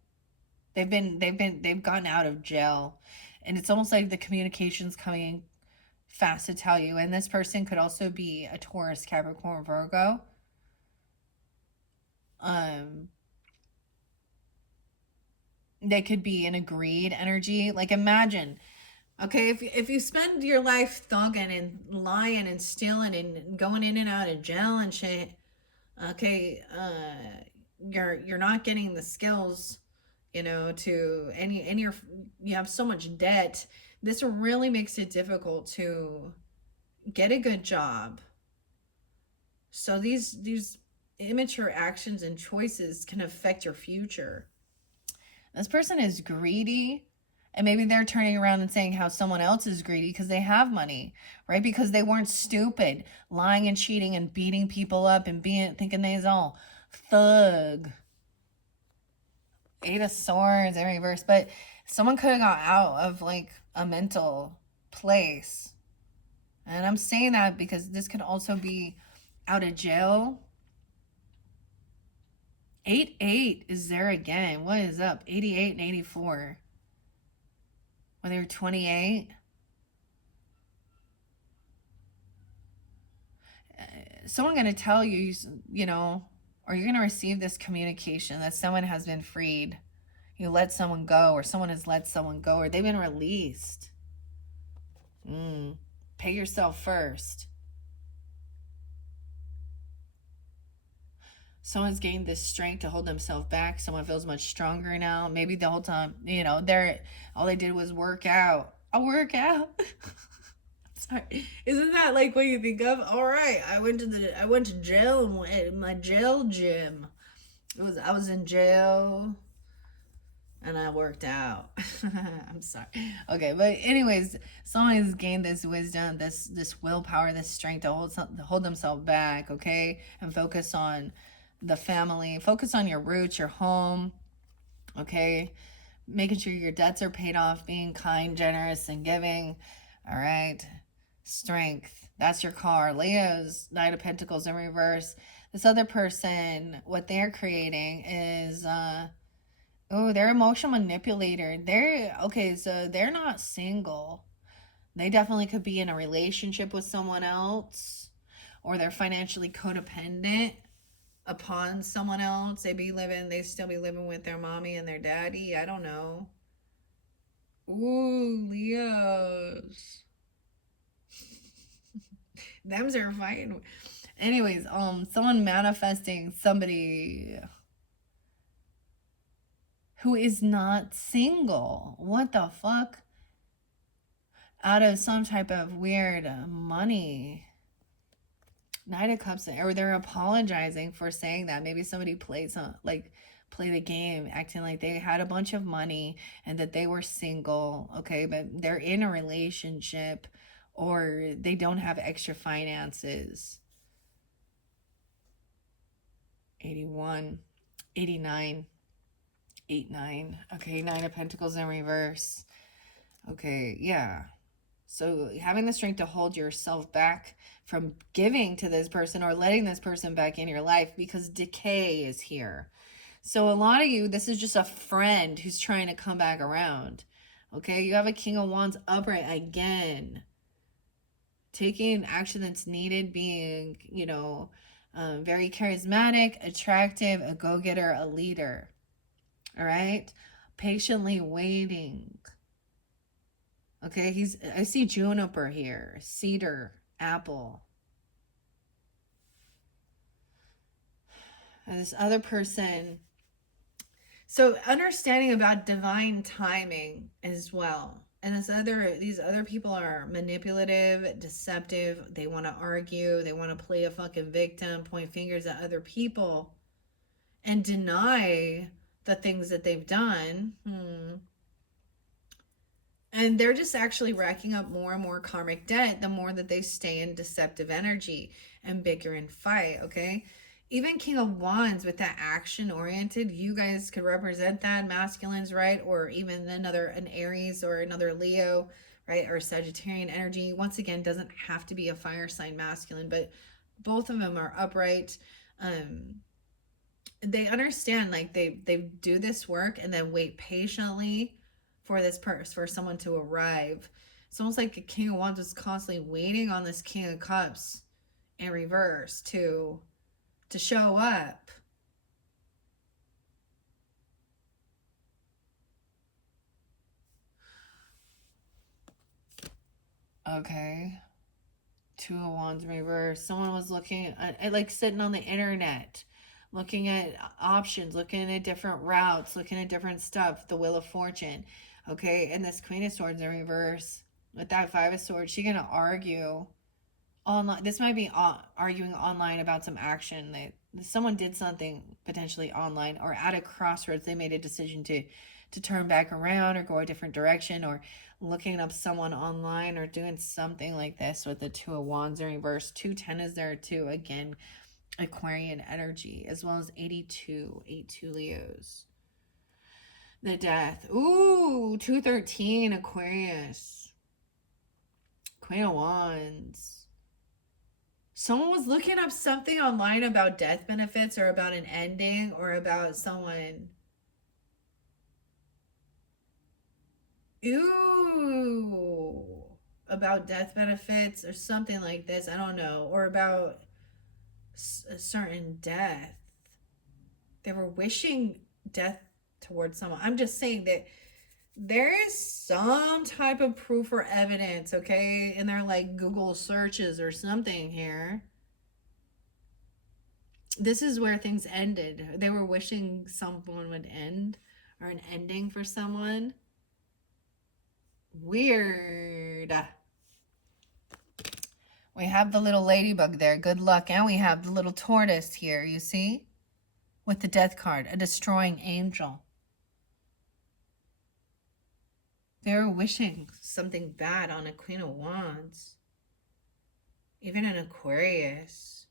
They've gotten out of jail. And it's almost like the communication's coming fast to tell you. And this person could also be a Taurus, Capricorn, Virgo. They could be in a greed energy. Like imagine, okay, if you spend your life thugging and lying and stealing and going in and out of jail and shit, okay, you're not getting the skills, you know, to any and you have so much debt. This really makes it difficult to get a good job. So these immature actions and choices can affect your future. This person is greedy And maybe they're turning around and saying how someone else is greedy because they have money, right? Because they weren't stupid, lying and cheating and beating people up and thinking they's all thug. Eight of Swords in reverse. But someone could have got out of like a mental place. And I'm saying that because this could also be out of jail. 8-8 is there again. What is up? 88 and 84. When they were 28. Someone going to tell you, you know, or you're going to receive this communication that someone has been freed. You let someone go, or someone has let someone go, or they've been released. Pay yourself first. Someone's gained this strength to hold themselves back. Someone feels much stronger now. Maybe the whole time, you know, all they did was work out. I'll work out. Sorry. Isn't that like what you think of? All right, I went to jail in my jail gym. I was in jail and I worked out. I'm sorry. Okay, but anyways, someone has gained this wisdom, this willpower, this strength to hold themselves back, okay? And focus on the family, focus on your roots, your home, okay? Making sure your debts are paid off, being kind, generous, and giving. All right. Strength. That's your car. Leo's Knight of Pentacles in reverse. This other person, what they're creating is they're emotional manipulator. So they're not single. They definitely could be in a relationship with someone else, or they're financially codependent upon someone else. They still be living with their mommy and their daddy. I don't know. Ooh, Leos. Them's are fighting. Anyways, someone manifesting somebody who is not single. What the fuck? Out of some type of weird money. Knight of Cups, or they're apologizing for saying that. Maybe somebody play the game acting like they had a bunch of money and that they were single, okay, but they're in a relationship, or they don't have extra finances. 81, 89, 8-9. Okay, Nine of Pentacles in reverse. Okay, yeah. So having the strength to hold yourself back from giving to this person or letting this person back in your life because decay is here. So a lot of you, this is just a friend who's trying to come back around. Okay, you have a King of Wands upright again. Taking action that's needed, being, very charismatic, attractive, a go-getter, a leader. All right? Patiently waiting. Okay, I see juniper here, cedar, apple. And this other person, so understanding about divine timing as well. And these other people are manipulative, deceptive. They want to argue. They want to play a fucking victim, point fingers at other people, and deny the things that they've done. And they're just actually racking up more and more karmic debt the more that they stay in deceptive energy and bicker and fight, okay? Even King of Wands with that action oriented, you guys could represent that, masculines, right? Or even an Aries or another Leo, right? Or Sagittarian energy. Once again, doesn't have to be a fire sign masculine, but both of them are upright. They understand, like they do this work and then wait patiently for someone to arrive. It's almost like a King of Wands is constantly waiting on this King of Cups in reverse to show up. Okay. Two of Wands in reverse. Someone was looking at like sitting on the internet, looking at options, looking at different routes, looking at different stuff. The Wheel of Fortune. Okay, and this Queen of Swords in reverse with that Five of Swords, she's gonna argue online. This might be arguing online about some action someone did something potentially online, or at a crossroads they made a decision to turn back around or go a different direction, or looking up someone online, or doing something like this with the Two of Wands in reverse. 210 is there too. Again, Aquarian energy, as well as 82 Leos. The Death. Ooh, 213 Aquarius. Queen of Wands. Someone was looking up something online about death benefits, or about an ending, or about someone. Ooh. About death benefits or something like this. I don't know. Or about a certain death. They were wishing death towards someone. I'm just saying that there is some type of proof or evidence, okay, in their like Google searches or something here. This is where things ended. They were wishing someone would end, or an ending for someone. Weird. We have the little ladybug there. Good luck. And we have the little tortoise here, you see? With the death card, a destroying angel. They're wishing something bad on a Queen of Wands. Even an Aquarius.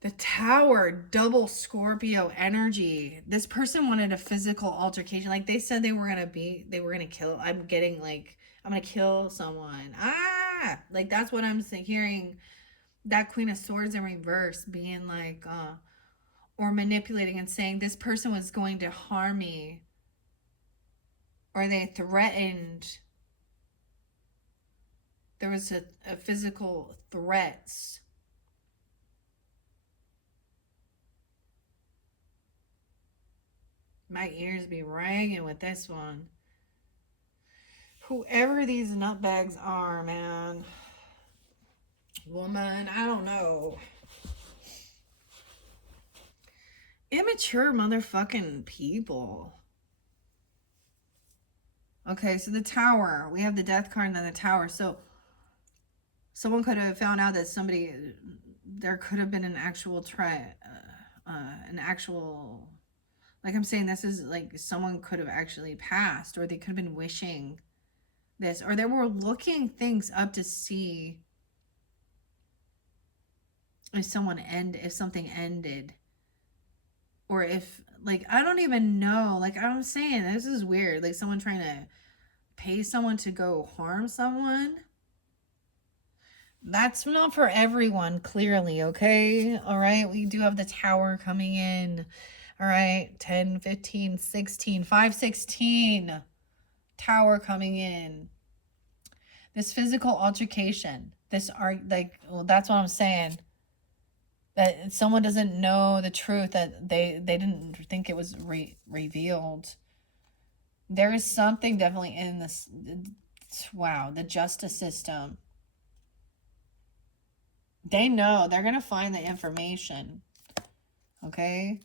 The Tower, double Scorpio energy. This person wanted a physical altercation. Like they said they were going to kill. I'm getting like, I'm going to kill someone. Like that's what I'm hearing. That Queen of Swords in reverse being like, or manipulating and saying this person was going to harm me. Or they threatened. There was a physical threats. My ears be ringing with this one. Whoever these nutbags are, man. Woman, I don't know. Immature motherfucking people. Okay, so the Tower. We have the Death card and then the Tower. So someone could have found out that there could have been an actual like I'm saying, this is like someone could have actually passed, or they could have been wishing this, or they were looking things up to see if something ended, or if, like, I don't even know. Like I'm saying, this is weird. Like someone trying to pay someone to go harm someone. That's not for everyone, clearly, okay? All right, we do have the Tower coming in. All right, 10, 15, 16, 5, 16. Tower coming in. This physical altercation. That's what I'm saying. That someone doesn't know the truth, that they didn't think it was revealed. There is something definitely in this. Wow, the justice system. They know. They're going to find the information. Okay?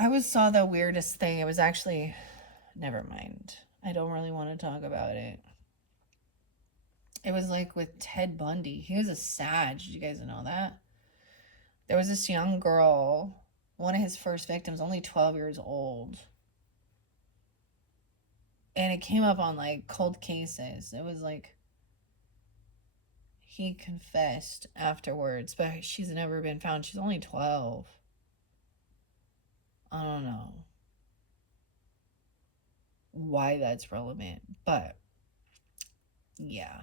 I saw the weirdest thing. It was actually... Never mind. I don't really want to talk about it. It was like with Ted Bundy. He was a Sag. Did you guys know that? There was this young girl, one of his first victims, only 12 years old. And it came up on like cold cases. It was like he confessed afterwards, but she's never been found. She's only 12. I don't know why that's relevant, but yeah.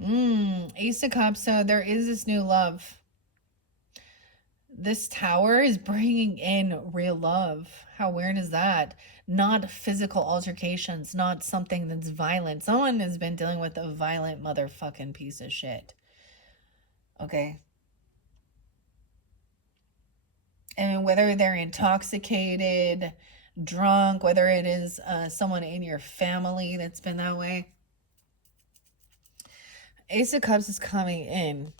Ace of Cups. So there is this new love. This Tower is bringing in real love. How weird is that? Not physical altercations, not something that's violent. Someone has been dealing with a violent motherfucking piece of shit. Okay? And whether they're intoxicated, drunk, whether it is someone in your family that's been that way. Ace of Cups is coming in.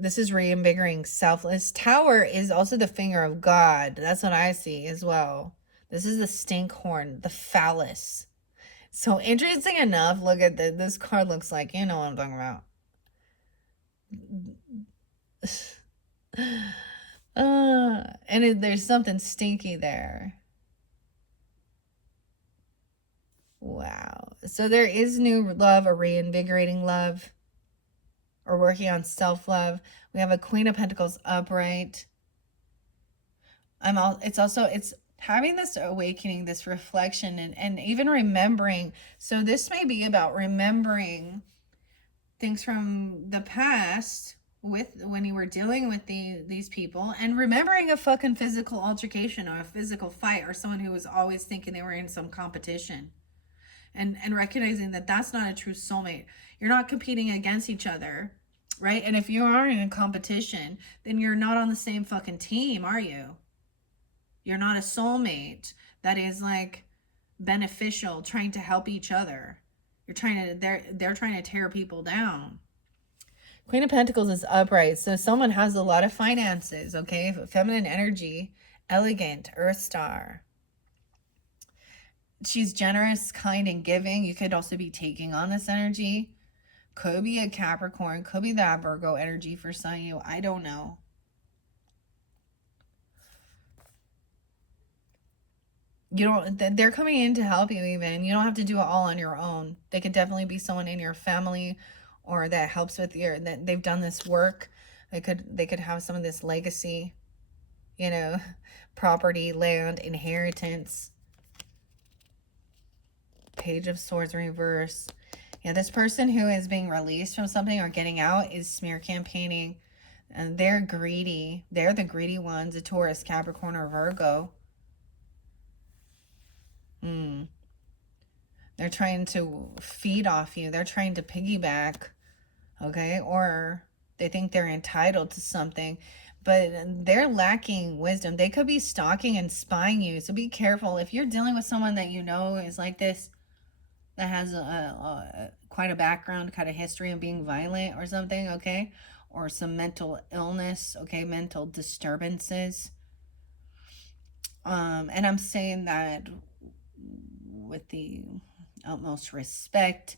This is reinvigorating selfless. Tower is also the finger of God. That's what I see as well. This is the stink horn, the phallus. So interesting enough, look at this card looks like, you know what I'm talking about. There's something stinky there. Wow. So there is new love, a reinvigorating love, or working on self-love. We have a Queen of Pentacles upright. It's having this awakening, this reflection, and even remembering. So this may be about remembering things from the past with when you were dealing with these people, and remembering a fucking physical altercation or a physical fight, or someone who was always thinking they were in some competition, and recognizing that that's not a true soulmate. You're not competing against each other, right? And if you are in a competition, then you're not on the same fucking team, are you? You're not a soulmate that is like beneficial, trying to help each other. They're trying to tear people down. Queen of Pentacles is upright, so someone has a lot of finances, okay? Feminine energy, elegant, earth star. She's generous, kind, and giving. You could also be taking on this energy. Could be a Capricorn, could be that Virgo energy for some of you. I don't know. They're coming in to help you. Even you don't have to do it all on your own. They could definitely be someone in your family, or that helps with that they've done this work. They could have some of this legacy, you know, property, land, inheritance. Page of Swords reverse. Yeah, this person who is being released from something or getting out is smear campaigning, and they're greedy. They're the greedy ones, a Taurus, Capricorn, or Virgo. They're trying to feed off you. They're trying to piggyback, okay? Or they think they're entitled to something, but they're lacking wisdom. They could be stalking and spying you. So be careful. If you're dealing with someone that you know is like this, that has quite a background, kind of history of being violent or something, okay? Or some mental illness, okay? Mental disturbances. And I'm saying that with the utmost respect.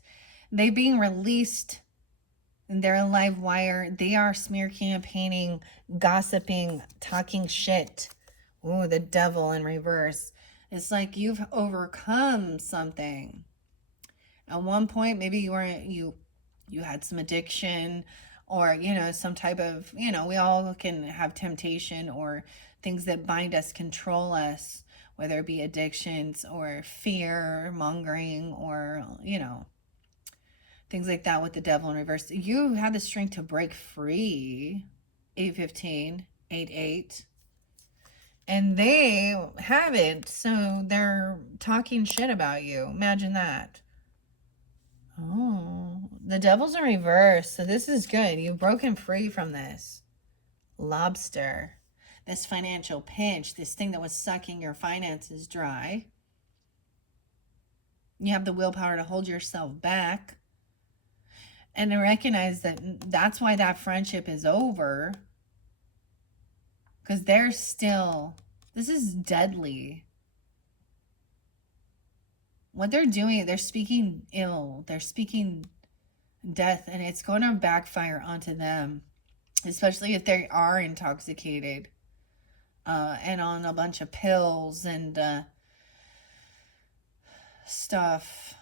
They being released, they're a live wire. They are smear campaigning, gossiping, talking shit. Ooh, the devil in reverse. It's like you've overcome something. At one point, maybe you had some addiction, or some type of, we all can have temptation or things that bind us, control us, whether it be addictions or fear mongering, or things like that with the devil in reverse. You had the strength to break free. 815, 88. And they haven't, so they're talking shit about you. Imagine that. Oh, the devil's in reverse, so this is good. You've broken free from this. Lobster. This financial pinch, this thing that was sucking your finances dry. You have the willpower to hold yourself back. And to recognize that that's why that friendship is over. Because they're still, this is deadly. What they're doing, they're speaking ill. They're speaking death, and it's going to backfire onto them. Especially if they are intoxicated. And on a bunch of pills and stuff.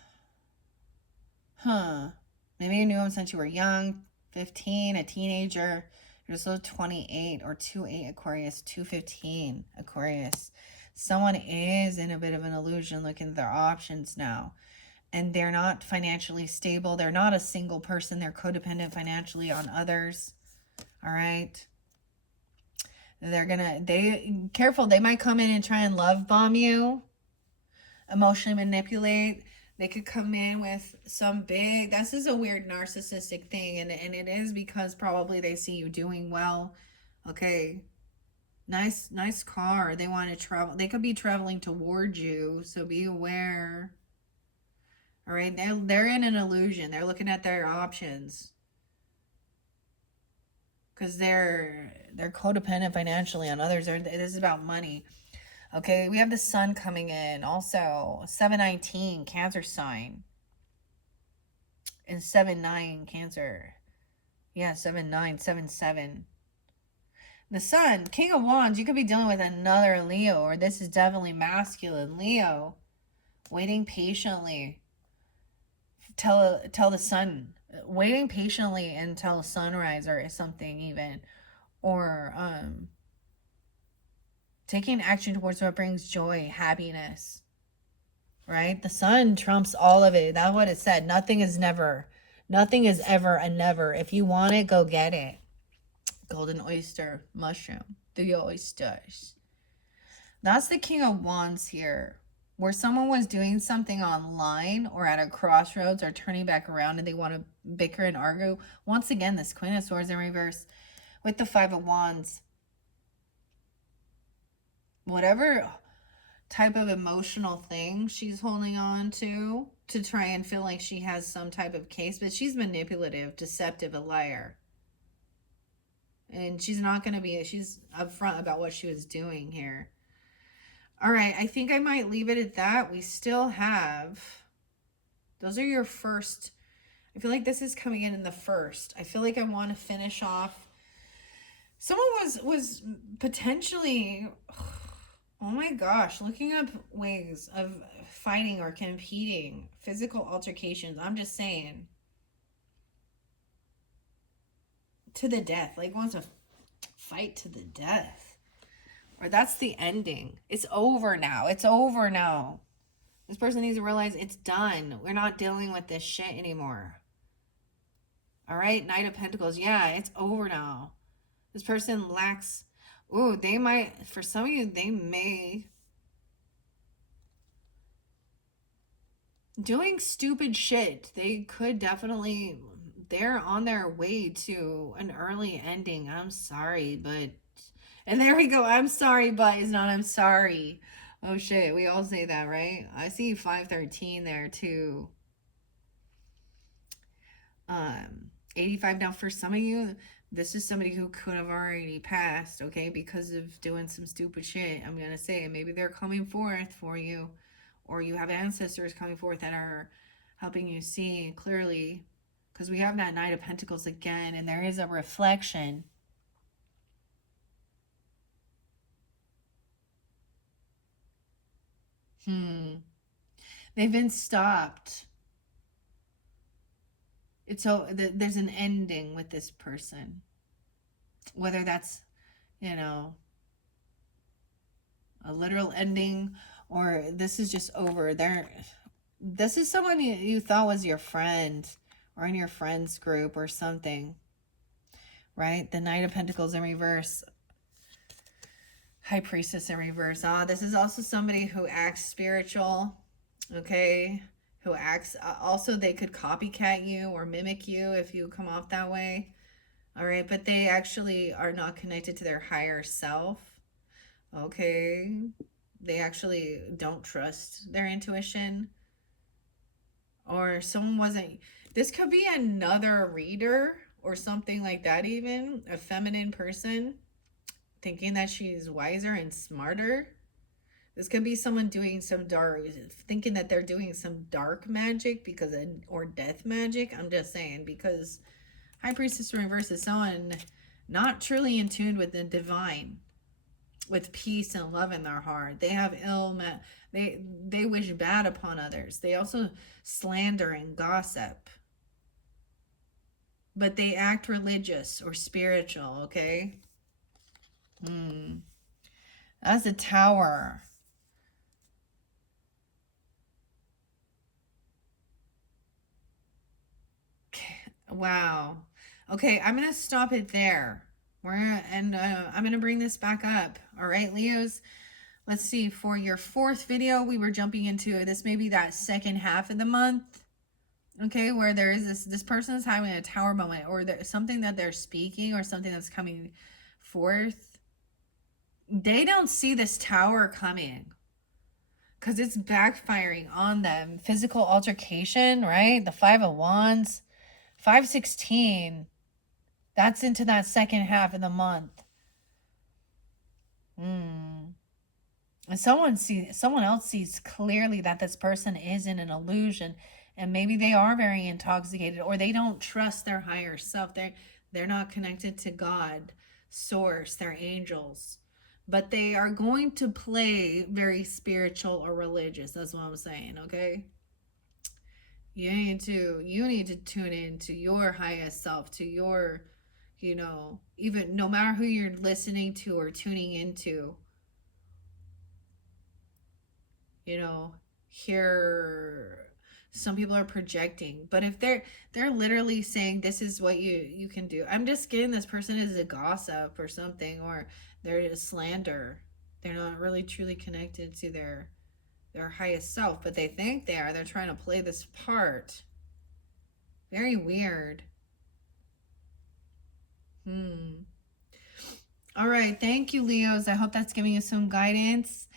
Maybe you knew him since you were young, 15, a teenager. You're also 28 or 2-8 Aquarius, 215 Aquarius. Someone is in a bit of an illusion looking at their options now. And they're not financially stable. They're not a single person. They're codependent financially on others. All right. Careful. They might come in and try and love bomb you. Emotionally manipulate. They could come in with some big, this is a weird narcissistic thing, and it is because probably they see you doing well. Okay, nice car. They want to travel. They could be traveling towards you, so be aware. All right, they're in an illusion. They're looking at their options because they're codependent financially on others. This is about money. Okay, we have the sun coming in. Also, 719, Cancer sign. And 7-9, Cancer. Yeah, 7-9, 7-7. The sun, King of Wands, you could be dealing with another Leo, or this is definitely masculine. Leo, waiting patiently. Tell the sun, waiting patiently until sunrise or something even. Or taking action towards what brings joy, happiness. Right? The sun trumps all of it. That's what it said. Nothing is never. Nothing is ever a never. If you want it, go get it. Golden oyster, mushroom, the oysters. That's the King of Wands here. Where someone was doing something online or at a crossroads or turning back around and they want to bicker and argue. Once again, this Queen of Swords in reverse with the Five of Wands. Whatever type of emotional thing she's holding on to try and feel like she has some type of case, but she's manipulative, deceptive, a liar. And she's not going to be, she's upfront about what she was doing here. All right, I think I might leave it at that. We still have, those are your first, I feel like this is coming in the first. I feel like I want to finish off. Someone was potentially, oh my gosh, looking up ways of fighting or competing, physical altercations. I'm just saying, to the death, like wants to fight to the death. Or that's the ending. It's over now. It's over now. This person needs to realize it's done. We're not dealing with this shit anymore. All right, Knight of Pentacles. Yeah, it's over now. This person lacks, ooh, they might, for some of you, they may, doing stupid shit. They could definitely, they're on their way to an early ending. I'm sorry, but, and there we go. I'm sorry, but it's not I'm sorry. Oh shit, we all say that, right? I see 513 there too. 85. Now for some of you, this is somebody who could have already passed, okay, because of doing some stupid shit. I'm gonna say maybe they're coming forth for you, or you have ancestors coming forth that are helping you see clearly, because we have that Knight of Pentacles again, and there is a reflection. They've been stopped. It's so there's an ending with this person, whether that's, you know, a literal ending or this is just over. This is someone you thought was your friend or in your friends group or something, right? The Knight of Pentacles in reverse, High Priestess in reverse. This is also somebody who acts spiritual, okay, who acts, also they could copycat you or mimic you if you come off that way. All right, but they actually are not connected to their higher self. Okay, they actually don't trust their intuition. Or someone wasn't, this could be another reader or something like that, even a feminine person thinking that she's wiser and smarter. This could be someone doing some dark, thinking that they're doing some dark magic because of, or death magic. I'm just saying, because High Priestess reverse is someone not truly in tune with the divine, with peace and love in their heart. They have they wish bad upon others. They also slander and gossip. But they act religious or spiritual, okay? That's a Tower. Wow. Okay, I'm going to stop it there. I'm going to bring this back up. All right, Leos. Let's see. For your fourth video, we were jumping into this. Maybe that second half of the month. Okay, where there is this person is having a Tower moment, or there's something that they're speaking, or something that's coming forth. They don't see this Tower coming because it's backfiring on them. Physical altercation, right? The Five of Wands. 516, that's into that second half of the month. And someone else sees clearly that this person is in an illusion, and maybe they are very intoxicated, or they don't trust their higher self. They're not connected to God, source, their angels. But they are going to play very spiritual or religious. That's what I'm saying, okay? You need to tune in to your highest self, to your, even no matter who you're listening to or tuning into, you know, here some people are projecting, but if they're literally saying this is what you can do. I'm just getting this person is a gossip or something, or they're a slander. They're not really truly connected to their highest self, but they think they are. They're trying to play this part. Very weird. Hmm. All right. Thank you, Leos. I hope that's giving you some guidance.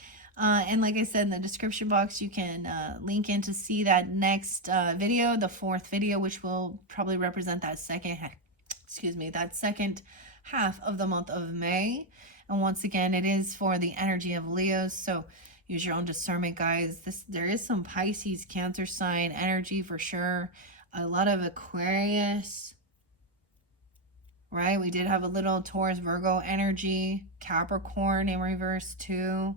And like I said, in the description box, you can link in to see that next video, the fourth video, which will probably represent that that second half of the month of May. And once again, it is for the energy of Leos. So use your own discernment, guys. There is some Pisces, Cancer sign energy for sure. A lot of Aquarius, right? We did have a little Taurus Virgo energy, Capricorn in reverse too.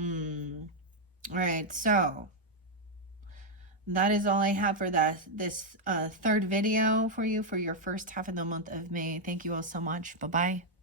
All right, so that is all I have for this third video for you for your first half of the month of May. Thank you all so much. Bye bye.